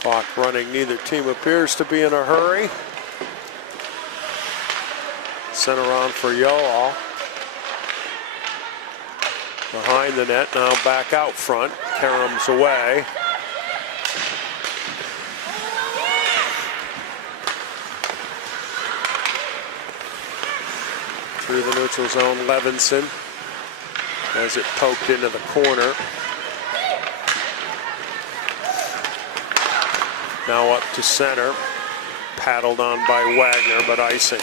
Clock running, neither team appears to be in a hurry. Center on for Yoel. Behind the net, now back out front. Karam's away. Through the neutral zone, Levinson has it poked into the corner. Now up to center. Paddled on by Wagner, but icing.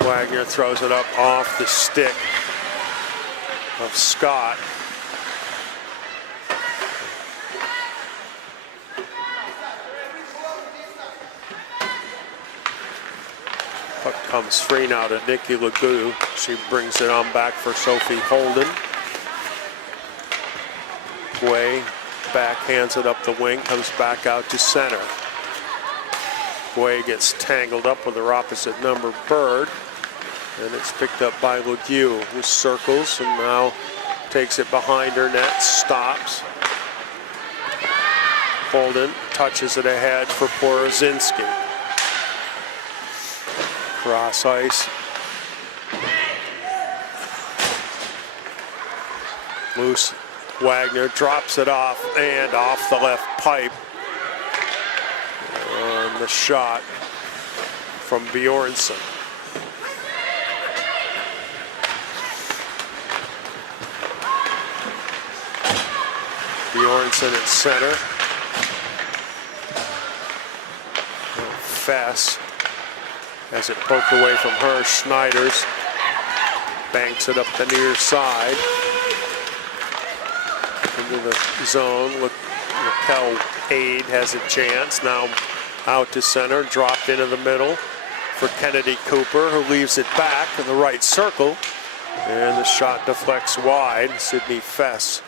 Wagner throws it up off the stick of Scott. Puck comes free now to Nikki Legue. She brings it on back for Sophie Holden. Guay backhands it up the wing, comes back out to center. Guay gets tangled up with her opposite number, Bird. And it's picked up by Legue, who circles and now takes it behind her net, stops. Holden touches it ahead for Porozinski. Cross ice. Loose. Wagner drops it off and off the left pipe. And the shot from Bjornsson. Bjornsson at center. Fess has it poked away from her. Schneider's banks it up the near side. Into the zone. Raquel Aid has a chance. Now out to center, dropped into the middle for Kennedy Cooper, who leaves it back in the right circle. And the shot deflects wide. Sydney Fess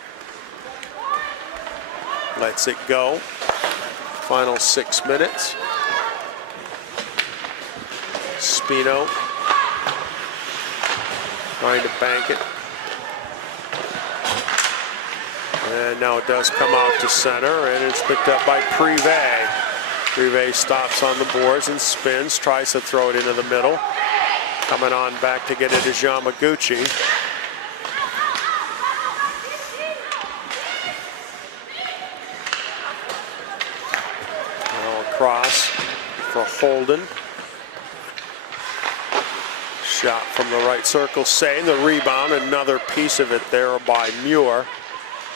lets it go. Final 6 minutes. Spino trying to bank it. And now it does come out to center, and it's picked up by Privé. Privé stops on the boards and spins, tries to throw it into the middle. Coming on back to get it is Yamaguchi. Now across for Holden. Shot from the right circle, saved. The rebound, another piece of it there by Muir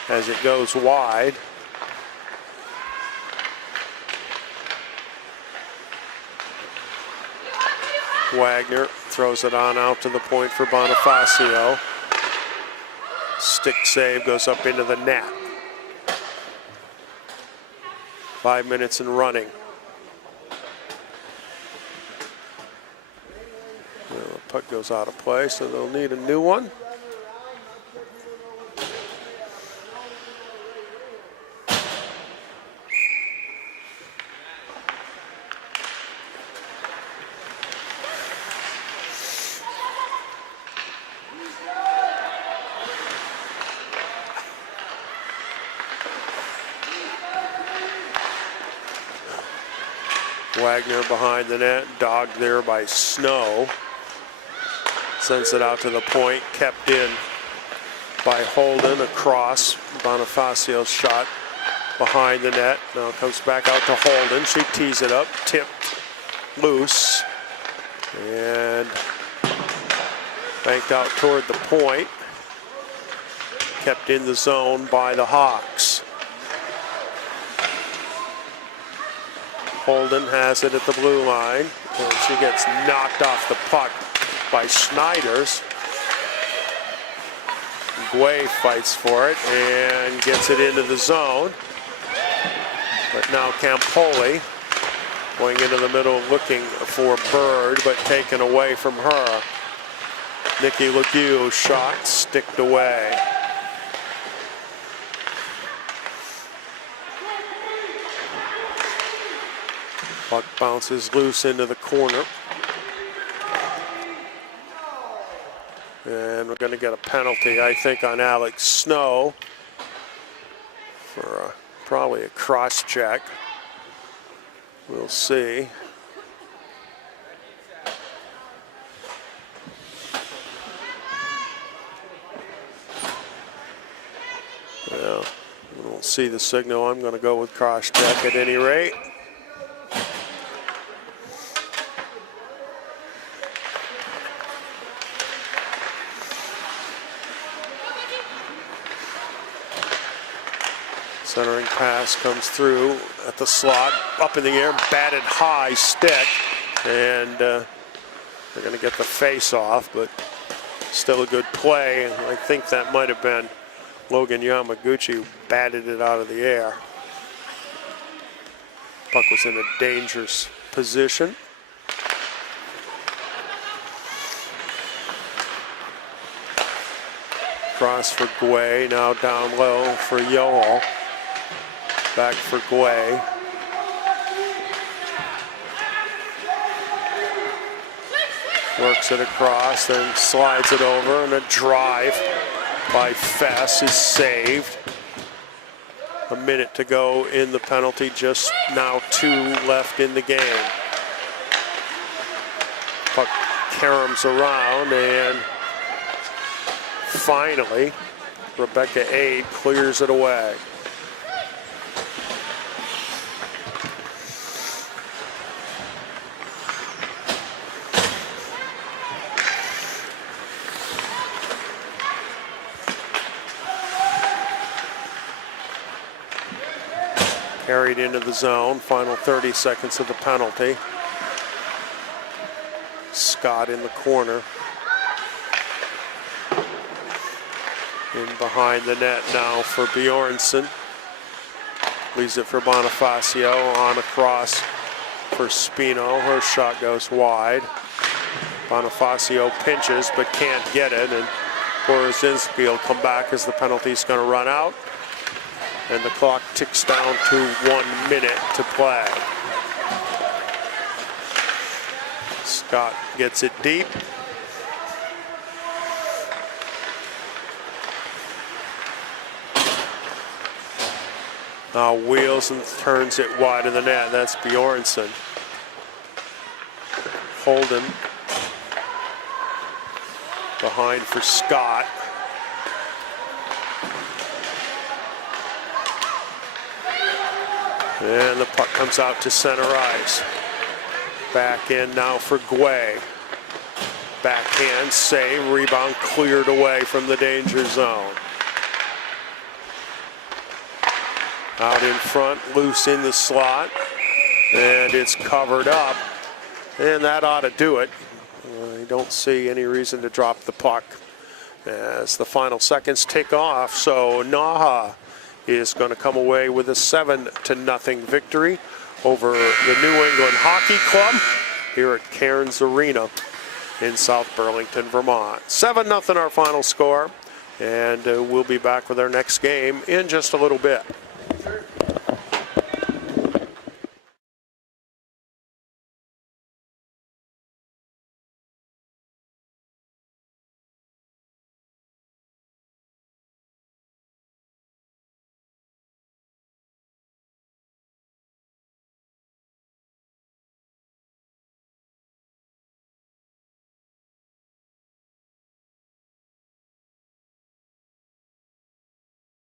as it goes wide. Wagner throws it on out to the point for Bonifacio. Stick save goes up into the net. 5 minutes and running. Well, the puck goes out of play, so they'll need a new one. Wagner behind the net, dogged there by Snow. Sends it out to the point, kept in by Holden across. Bonifacio's shot behind the net. Now it comes back out to Holden. She tees it up, tipped loose, and banked out toward the point. Kept in the zone by the Hawks. Holden has it at the blue line, and she gets knocked off the puck by Schneiders. Guay fights for it and gets it into the zone. But now Campoli going into the middle looking for Bird, but taken away from her. Nikki Legue's shot sticked away. Puck bounces loose into the corner. And we're going to get a penalty, I think, on Alex Snow for probably a cross check. We'll see. Well, we won't see the signal. I'm going to go with cross check at any rate. Centering pass comes through at the slot, up in the air, batted high stick, and they're going to get the face off, but still a good play. And I think that might have been Logan Yamaguchi who batted it out of the air. Puck was in a dangerous position. Cross for Guay, now down low for Yoel. Back for Guay. Works it across, then slides it over, and a drive by Fess is saved. A minute to go in the penalty, just now 2 left in the game. Puck caroms around, and finally, Rebecca Aid clears it away. Carried into the zone, final 30 seconds of the penalty. Scott in the corner. In behind the net now for Bjornsson. Leaves it for Bonifacio, on across for Spino. Her shot goes wide. Bonifacio pinches but can't get it, and Borozinski will come back as the penalty's going to run out. And the clock ticks down to 1 minute to play. Scott gets it deep. Now wheels and turns it wide of the net. That's Bjornsson. Holden behind for Scott. And the puck comes out to center ice. Back in now for Guay. Backhand save, rebound cleared away from the danger zone. Out in front, loose in the slot, and it's covered up, and that ought to do it. I don't see any reason to drop the puck as the final seconds tick off. So NAHA is going to come away with a 7-0 victory over the New England Hockey Club here at Cairns Arena in South Burlington, Vermont. 7-0 our final score, and we'll be back with our next game in just a little bit.